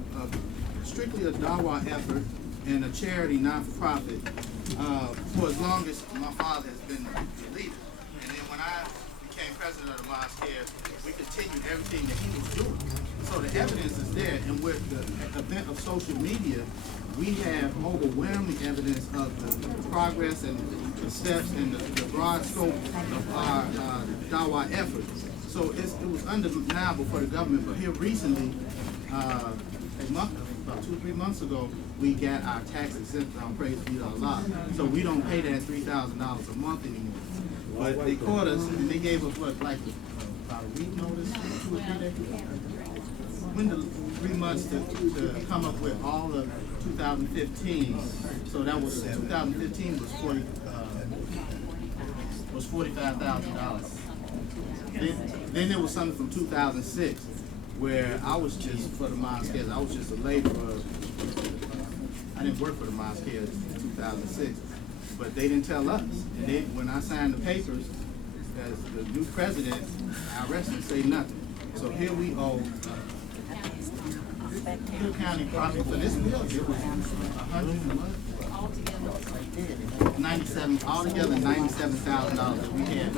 strictly a Dawa effort and a charity, not-for-profit, for as long as my father has been the leader. And then when I became president of the Mosque, we continued everything that he was doing. So the evidence is there, and with the event of social media, we have overwhelming evidence of the progress and the steps and the broad scope of our Dawa efforts. So it was undeniable for the government, but here recently, about 2 or 3 months ago, we got our tax exempt on praise be to Allah. So we don't pay that $3,000 a month anymore. But they caught us and they gave us about a week notice, 2 or 3 days. When the 3 months to come up with all of 2015. So that was 2015 was $45,000. Then there was something from 2006 where I was just for the mosque. I was just a laborer. I didn't work for the mosque in 2006, but they didn't tell us. And then when I signed the papers as the new president, our rest didn't say nothing. So here we owe Hill County property for this building. It was 97, altogether $97,000 we had.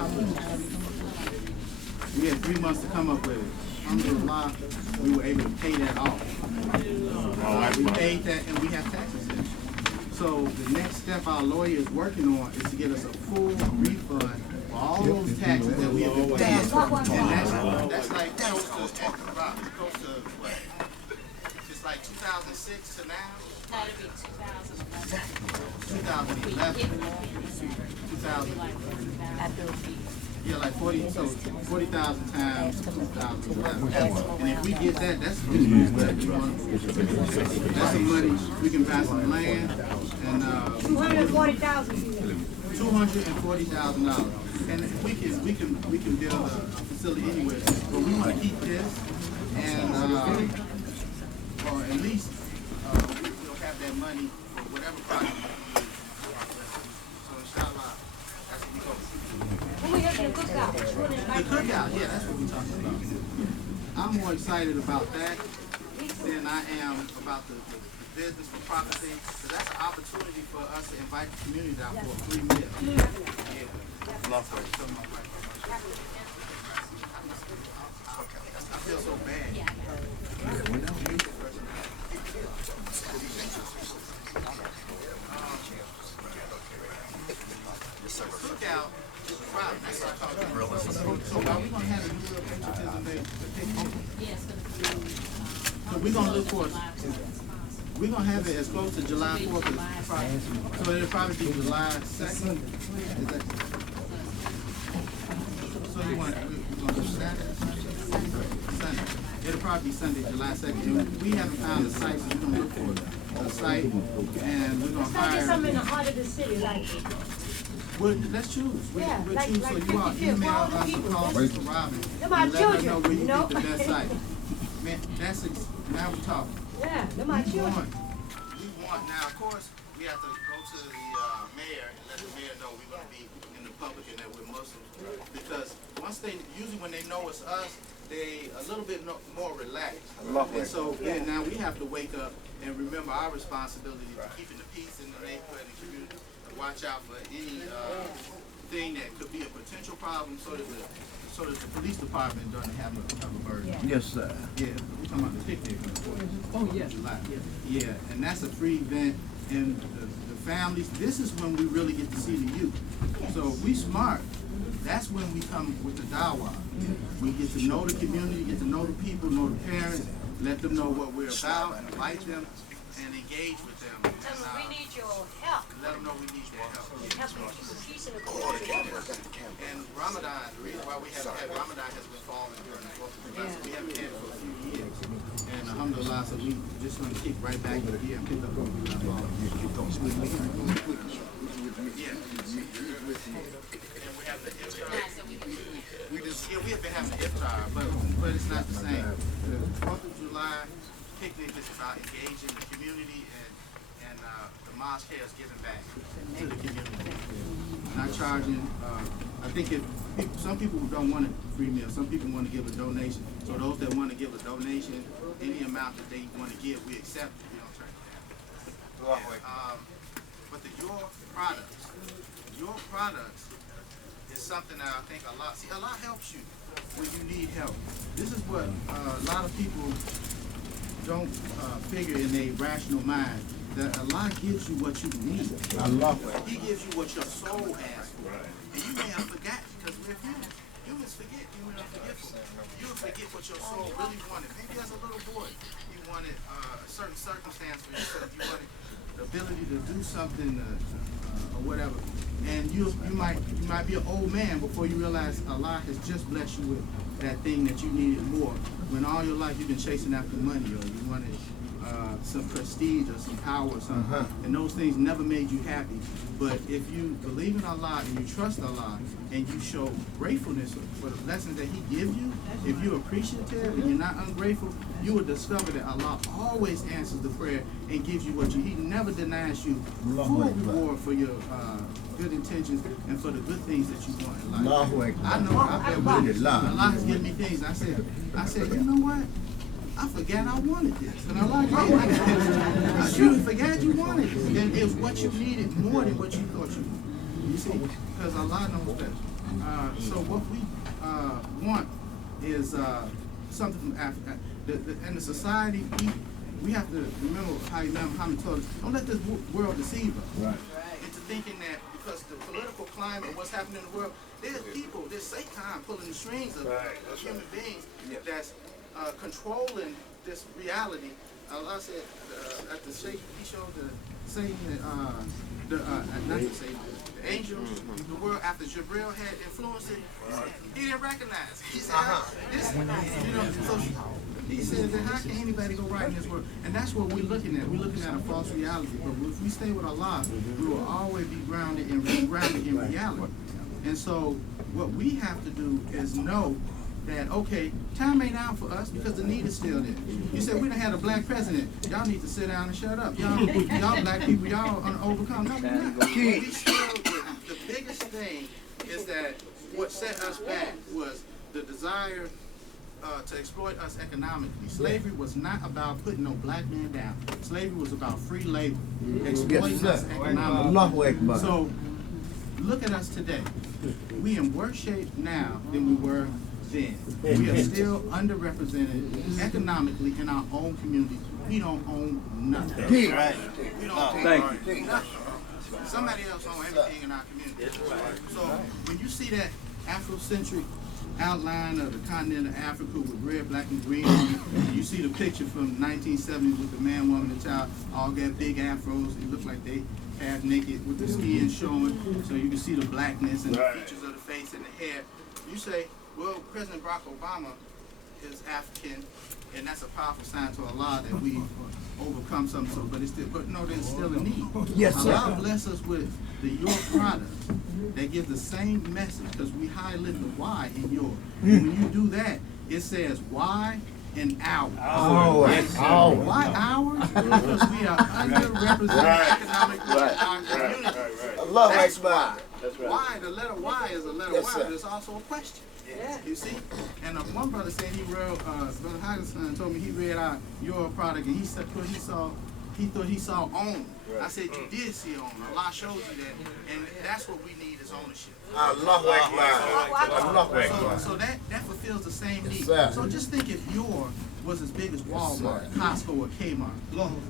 We had 3 months to come up with it. Alhamdulillah, we were able to pay that off. We paid that and we have taxes in. So the next step our lawyer is working on is to get us a full refund for all those taxes that we have been paying. And that's like close to what? It's like 2006 to now? That'd be 2011. 2000. Yeah, like 40,000 times 2011. And if we get that, that's some money we can buy some land and $240,000. And we can build a facility anywhere. But we want to keep this and or at least we'll have that money for whatever project we use. So inshallah, that's what we hope. When we having the cookout? The cookout, yeah, that's what we're talking about. I'm more excited about that than I am about the business for prophecy, because that's an opportunity for us to invite the community out for a free meal. Yeah. Love her. I feel so bad. Cookout. That's what I'm talking about. So are we going to have a new patriotism day? So we're going to look for we're going to have it as close to July 4th as possible. So it'll probably be July 2nd. So you want we're going to do Saturday? Sunday. It'll probably be Sunday, July 2nd. We haven't found a site, so we're going to look for a site, and we're going to hire. Something in the heart of the city, like. Well, let's choose. We'll choose. So you all 55th, email all us the or people. call Mr. Robin. They're my and let us know children, where you you know? think the best site. Man, now we're talking. Yeah, they're my children. We want, now of course, we have to go to the mayor and let the mayor know we're going to be in the public and that we're Muslims. Because usually when they know it's us, they a little bit more relaxed. And so then now we have to wake up and remember our responsibility to keeping the peace in the neighborhood and community, to watch out for any thing that could be a potential problem so that the police department doesn't have a burden. Yes, sir. Yeah, we're talking about the picnic. Oh, yes. Yeah, and that's a free event, and the families, this is when we really get to see the youth. So if we smart, that's when we come with the dawah. We get to know the community, get to know the people, know the parents, let them know what we're about, invite them, and engage with them. Tell them we need your help. Let them know we need their help. Help them keep the peace in the community. And Ramadan, the reason why we haven't had Ramadan has been falling during the 4th of July, so we haven't had it for a few years. And alhamdulillah, so we just going to kick right back in here and pick up where we left off. Yeah. And we have the iftar. We have been having the iftar, but it's not the same. The 4th of July picnic is about engaging the community, and the mosque is giving back to the community. Not charging. I think some people don't want a free meal. Some people want to give a donation. So those that want to give a donation, any amount that they want to give, we accept it. We don't turn it down. But your products is something that I think Allah helps you when you need help. This is what a lot of people don't figure in their rational mind, that Allah gives you what you need. I love it. He gives you what your soul asks for. And you may have forgotten, because we're humans. Humans forget. Humans are forgetful. You'll forget what your soul really wanted. Maybe as a little boy, you wanted a certain circumstance for yourself. You wanted the ability to do something or whatever. And you might be an old man before you realize Allah has just blessed you with that thing that you needed more. When all your life you've been chasing after money, or you wanted some prestige or some power or something, and those things never made you happy. But if you believe in Allah and you trust Allah and you show gratefulness for the blessings that He gives you, if you're appreciative and you're not ungrateful, you will discover that Allah always answers the prayer and gives you what you. He never denies you full reward for your good intentions and for the good things that you want in life. I know Allah has given me things. I said, you know what? I forgot I wanted this. And Allah gave me this. I truly forgot you wanted it. And it was what you needed more than what you thought you needed. You see? Because Allah knows best. So what we want is something from Africa. And the society, we have to remember how Imam Mohammed told us, don't let this world deceive us. Right. Into thinking that because the political climate, what's happening in the world, there's people, there's Satan pulling the strings of human beings that's controlling this reality. Allah said at the Sheikh, he showed the Satan, not the Satan, the angels, the world after Jibril had influenced it, he didn't recognize. He said, so he said that how can anybody go right in this world? And that's what we're looking at. We're looking at a false reality. But if we stay with Allah, we will always be grounded in reality. And so what we have to do is know that, okay, time ain't out for us because the need is still there. You said we done had a black president. Y'all need to sit down and shut up. Y'all black people, y'all overcome. No, we're not. We still, the biggest thing is that what set us back was the desire to exploit us economically. Slavery was not about putting no black man down. Slavery was about free labor, exploiting us economically. So look at us today. We in worse shape now than we were then. We are still underrepresented economically in our own communities. We don't own nothing. We don't own nothing. Somebody else owns everything in our community. So when you see that Afrocentric outline of the continent of Africa with red, black, and green on it, you see the picture from 1970s with the man, woman, and child, all got big afros. They look like they half naked with the skin showing, so you can see the blackness and the features of the face and the hair. You say, well, President Barack Obama is African, and that's a powerful sign to Allah that we overcome something. So, but no, there's still a need. Yes, sir. Allah bless us with the your products that give the same message, because we highlight the Y in your. And when you do that, it says Y and hours. Why hours? Because we are underrepresented economically in our community. That's why. Why, the letter Y is a letter Y, but it's also a question. You see? And one brother said he read, Brother Higginson told me he read your product and he said he thought he saw own. I said you did see own. Allah shows you that. And that's what we need is ownership. So that fulfills the same need. So just think if your was as big as Walmart, Costco, or Kmart.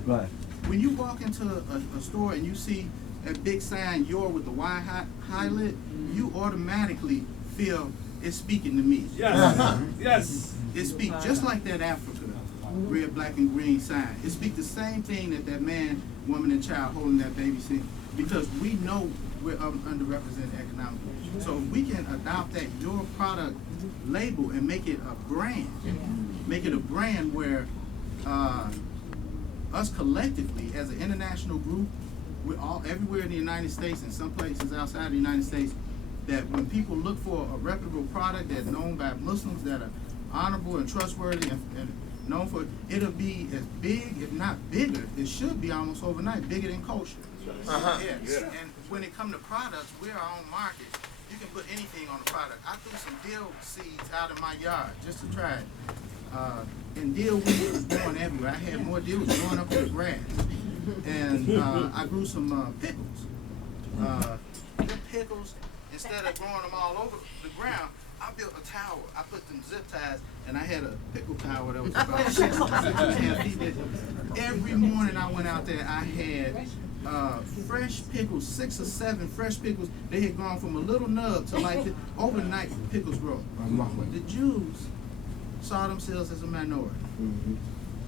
Right. When you walk into a store and you see a big sign, your with the Y highlight, you automatically feel it's speaking to me. Yes. Yes. It speaks just like that Africa, red, black, and green sign. It speaks the same thing that man, woman, and child holding that baby see, because we know we're underrepresented economically. So if we can adopt that your product label and make it a brand, make it a brand where us collectively as an international group, we're all everywhere in the United States and some places outside the United States, that when people look for a reputable product that's known by Muslims that are honorable and trustworthy and known for, it'll be as big, if not bigger, it should be almost overnight, bigger than kosher. Yeah. And when it comes to products, we're our own market. You can put anything on the product. I threw some dill seeds out in my yard just to try it. And dill weed was growing everywhere. I had more dill growing up in the grass. And I grew some pickles. The pickles, instead of growing them all over the ground, I built a tower. I put them zip ties, and I had a pickle tower that was about 6 feet. Every morning I went out there, I had fresh pickles, 6 or 7 fresh pickles. They had gone from a little nub to like the overnight pickles grow. The Jews saw themselves as a minority.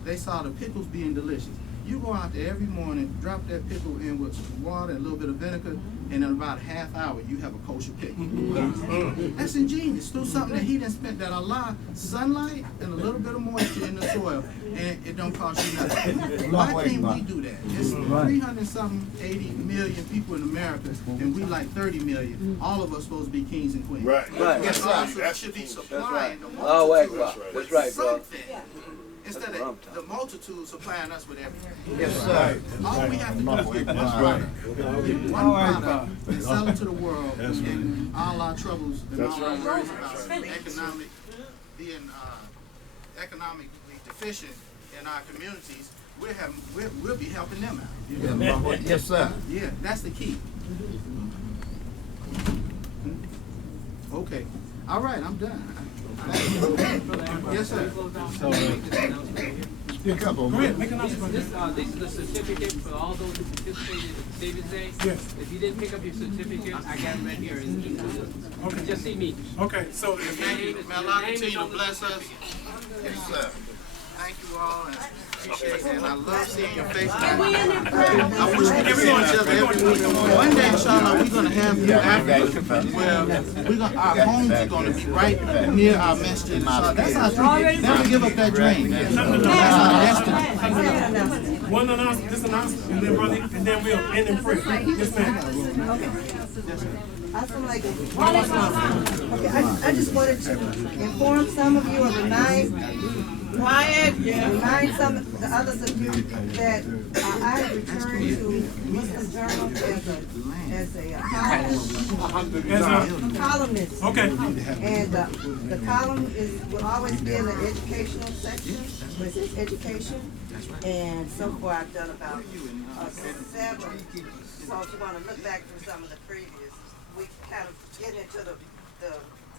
They saw the pickles being delicious. You go out there every morning, drop that pickle in with some water and a little bit of vinegar, and in about a half hour, you have a kosher pickle. That's ingenious. Through something that he didn't spend, that Allah, sunlight and a little bit of moisture in the soil, and it don't cost you nothing. Why can't we do that? It's 380 million people in America, and we like 30 million. All of us supposed to be kings and queens. Right. Yes, also should be supplying the multitude with something. Instead of the multitude supplying us with everything. Yes, sir. All we have to do is get one product and sell it to the world, and all our troubles and all our worries about being economically deficient in our communities, we'll be helping them out. Yes, sir. Yeah, that's the key. Okay. All right, I'm done. Yes, sir. Speak up, Go ahead, make an announcement. This is a certificate for all those who participated in Savings Day. Yes. If you didn't pick up your certificate, I got it right here. Okay. Just see me. Okay, so May Allah continue to bless us. Yes, sir. Thank you all, and appreciate it. And I love seeing your faces. I wish we could see each other every week. One day, inshallah, we're going to have New Africa, where our homes are going to be right near our masjid. So that's our dream. Never give up that dream. That's our destiny. one announcement, this announcement, and then brother, and then we'll end in prayer. Yes, ma'am. Okay, I just wanted to inform some of you or remind some of the others of you that I returned to Muslim Journal as a columnist. Okay. And the column will always be in the educational section, which is education. And so far I've done about 7. So if you want to look back through some of the previous, we kind of get into the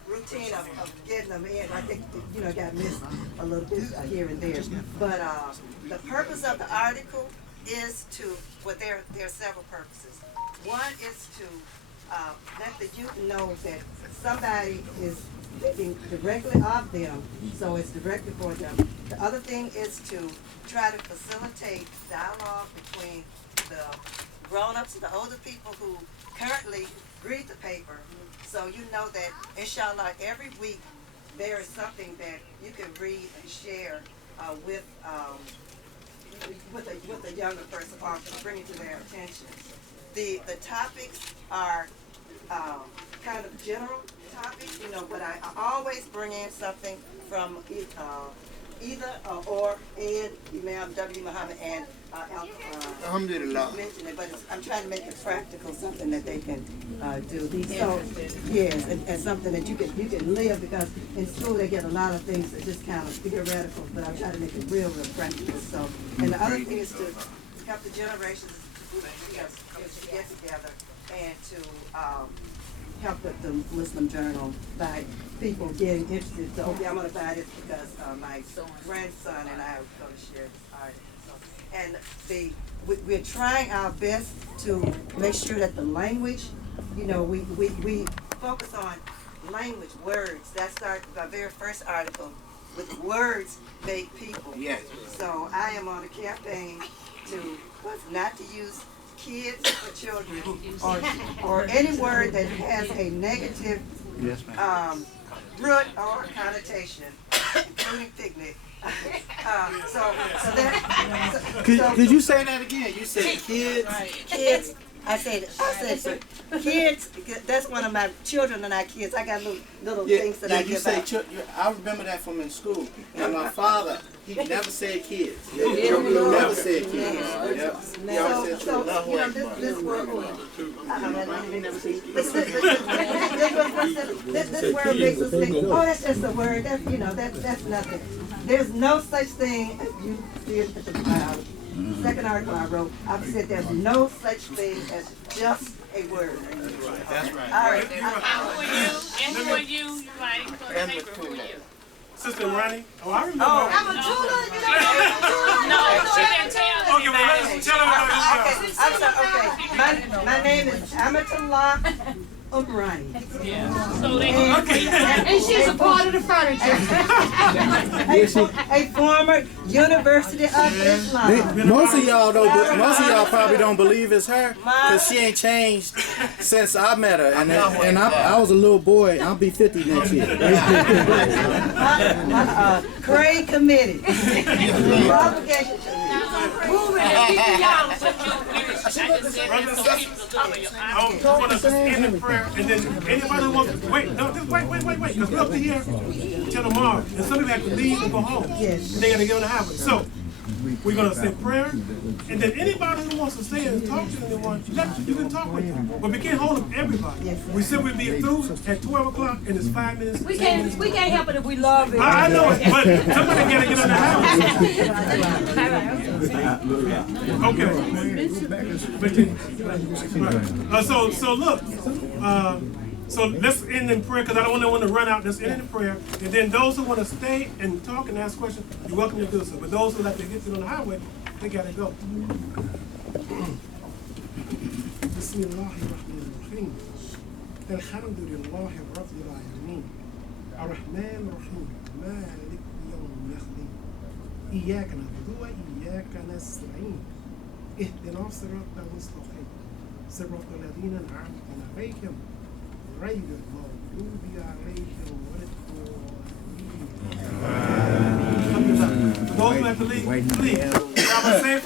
routine of getting them in. I think, got missed a little bit here and there. But the purpose of the article is there are several purposes. One is to let the youth know that somebody is thinking directly of them, so it's directed for them. The other thing is to try to facilitate dialogue between the grown-ups and the older people who currently read the paper, so you know that, inshallah, every week there is something that you can read and share with a younger person, or bring it to their attention. The topics are kind of general topics, but I always bring in something from either or and Imam W. Mohammed and Alhamdulillah. mention it, but I'm trying to make it practical, something that they can do. So yes, and something that you can live, because in school they get a lot of things that just kind of theoretical, but I'm trying to make it real practical. So, and the other thing is to help the generations to get together and to help the Muslim Journal by people getting interested. So, okay, I'm going to buy this because my grandson and I are going to share this article. And we're trying our best to make sure that the language, you know, we focus on language, words. That's our very first article, with words make people. Yes. So I am on a campaign to not to use kids or children or any word that has a negative root or connotation, including picnic. Could you say that again? You said kids. Kids. I said kids. That's one of my children and our kids. I got little things that I you give say out. I remember that from in school. And my father, he never said kids. He never said kids. He always said children. So, you know, this word, this word makes us think, oh, that's just a word. That's, you know, that's nothing. There's no such thing as you see it at the second article I wrote. I said there's no such thing as just a word. That's right. All right. And who are you? You writing for the paper? Who are you? Sister Ronnie. Oh, I remember. Oh, No, she didn't tell Okay, well, let's tell her about yourself. I'm sorry, okay. My name is Amatullah Umrani. Yeah. So they And she's a part of the furniture. A former University of Islam. Most of y'all probably don't believe it's her, because she ain't changed since I met her, and I was a little boy. I'll be 50 next year. Grade committee. Qualification. I want us to end in prayer, and then anybody who wants to wait, because we're up to here till tomorrow, and some people have to leave and go home. Yes. And they got to get on the highway. So we're going to say prayer, and then anybody who wants to stay and talk to anyone, you can talk with them. But we can't hold up everybody. Yes. We said we'd be through at 12 o'clock, and it's 5 minutes. We can't help it if we love it. I know it, but somebody got to get on the highway. Okay. So look, so let's end in prayer, because I don't want anyone to run out. Let's end in prayer, and then those who want to stay and talk and ask questions, you're welcome to do so. But those who like to get on the highway, they gotta go. Bismillahirrahmanirrahim. Alhamdulillahi Rabbil Alameen. Ar-Rahman Ar-Rahim. Malik Yawm Yakhdin. Iyyaka na'budu wa iyyaka nasta'in. اهدنا الصراط المستقيم صراط الذين أنعمت عليهم غير المغضوب عليهم ولا الضالين. Those who have to leave, please. Have a safe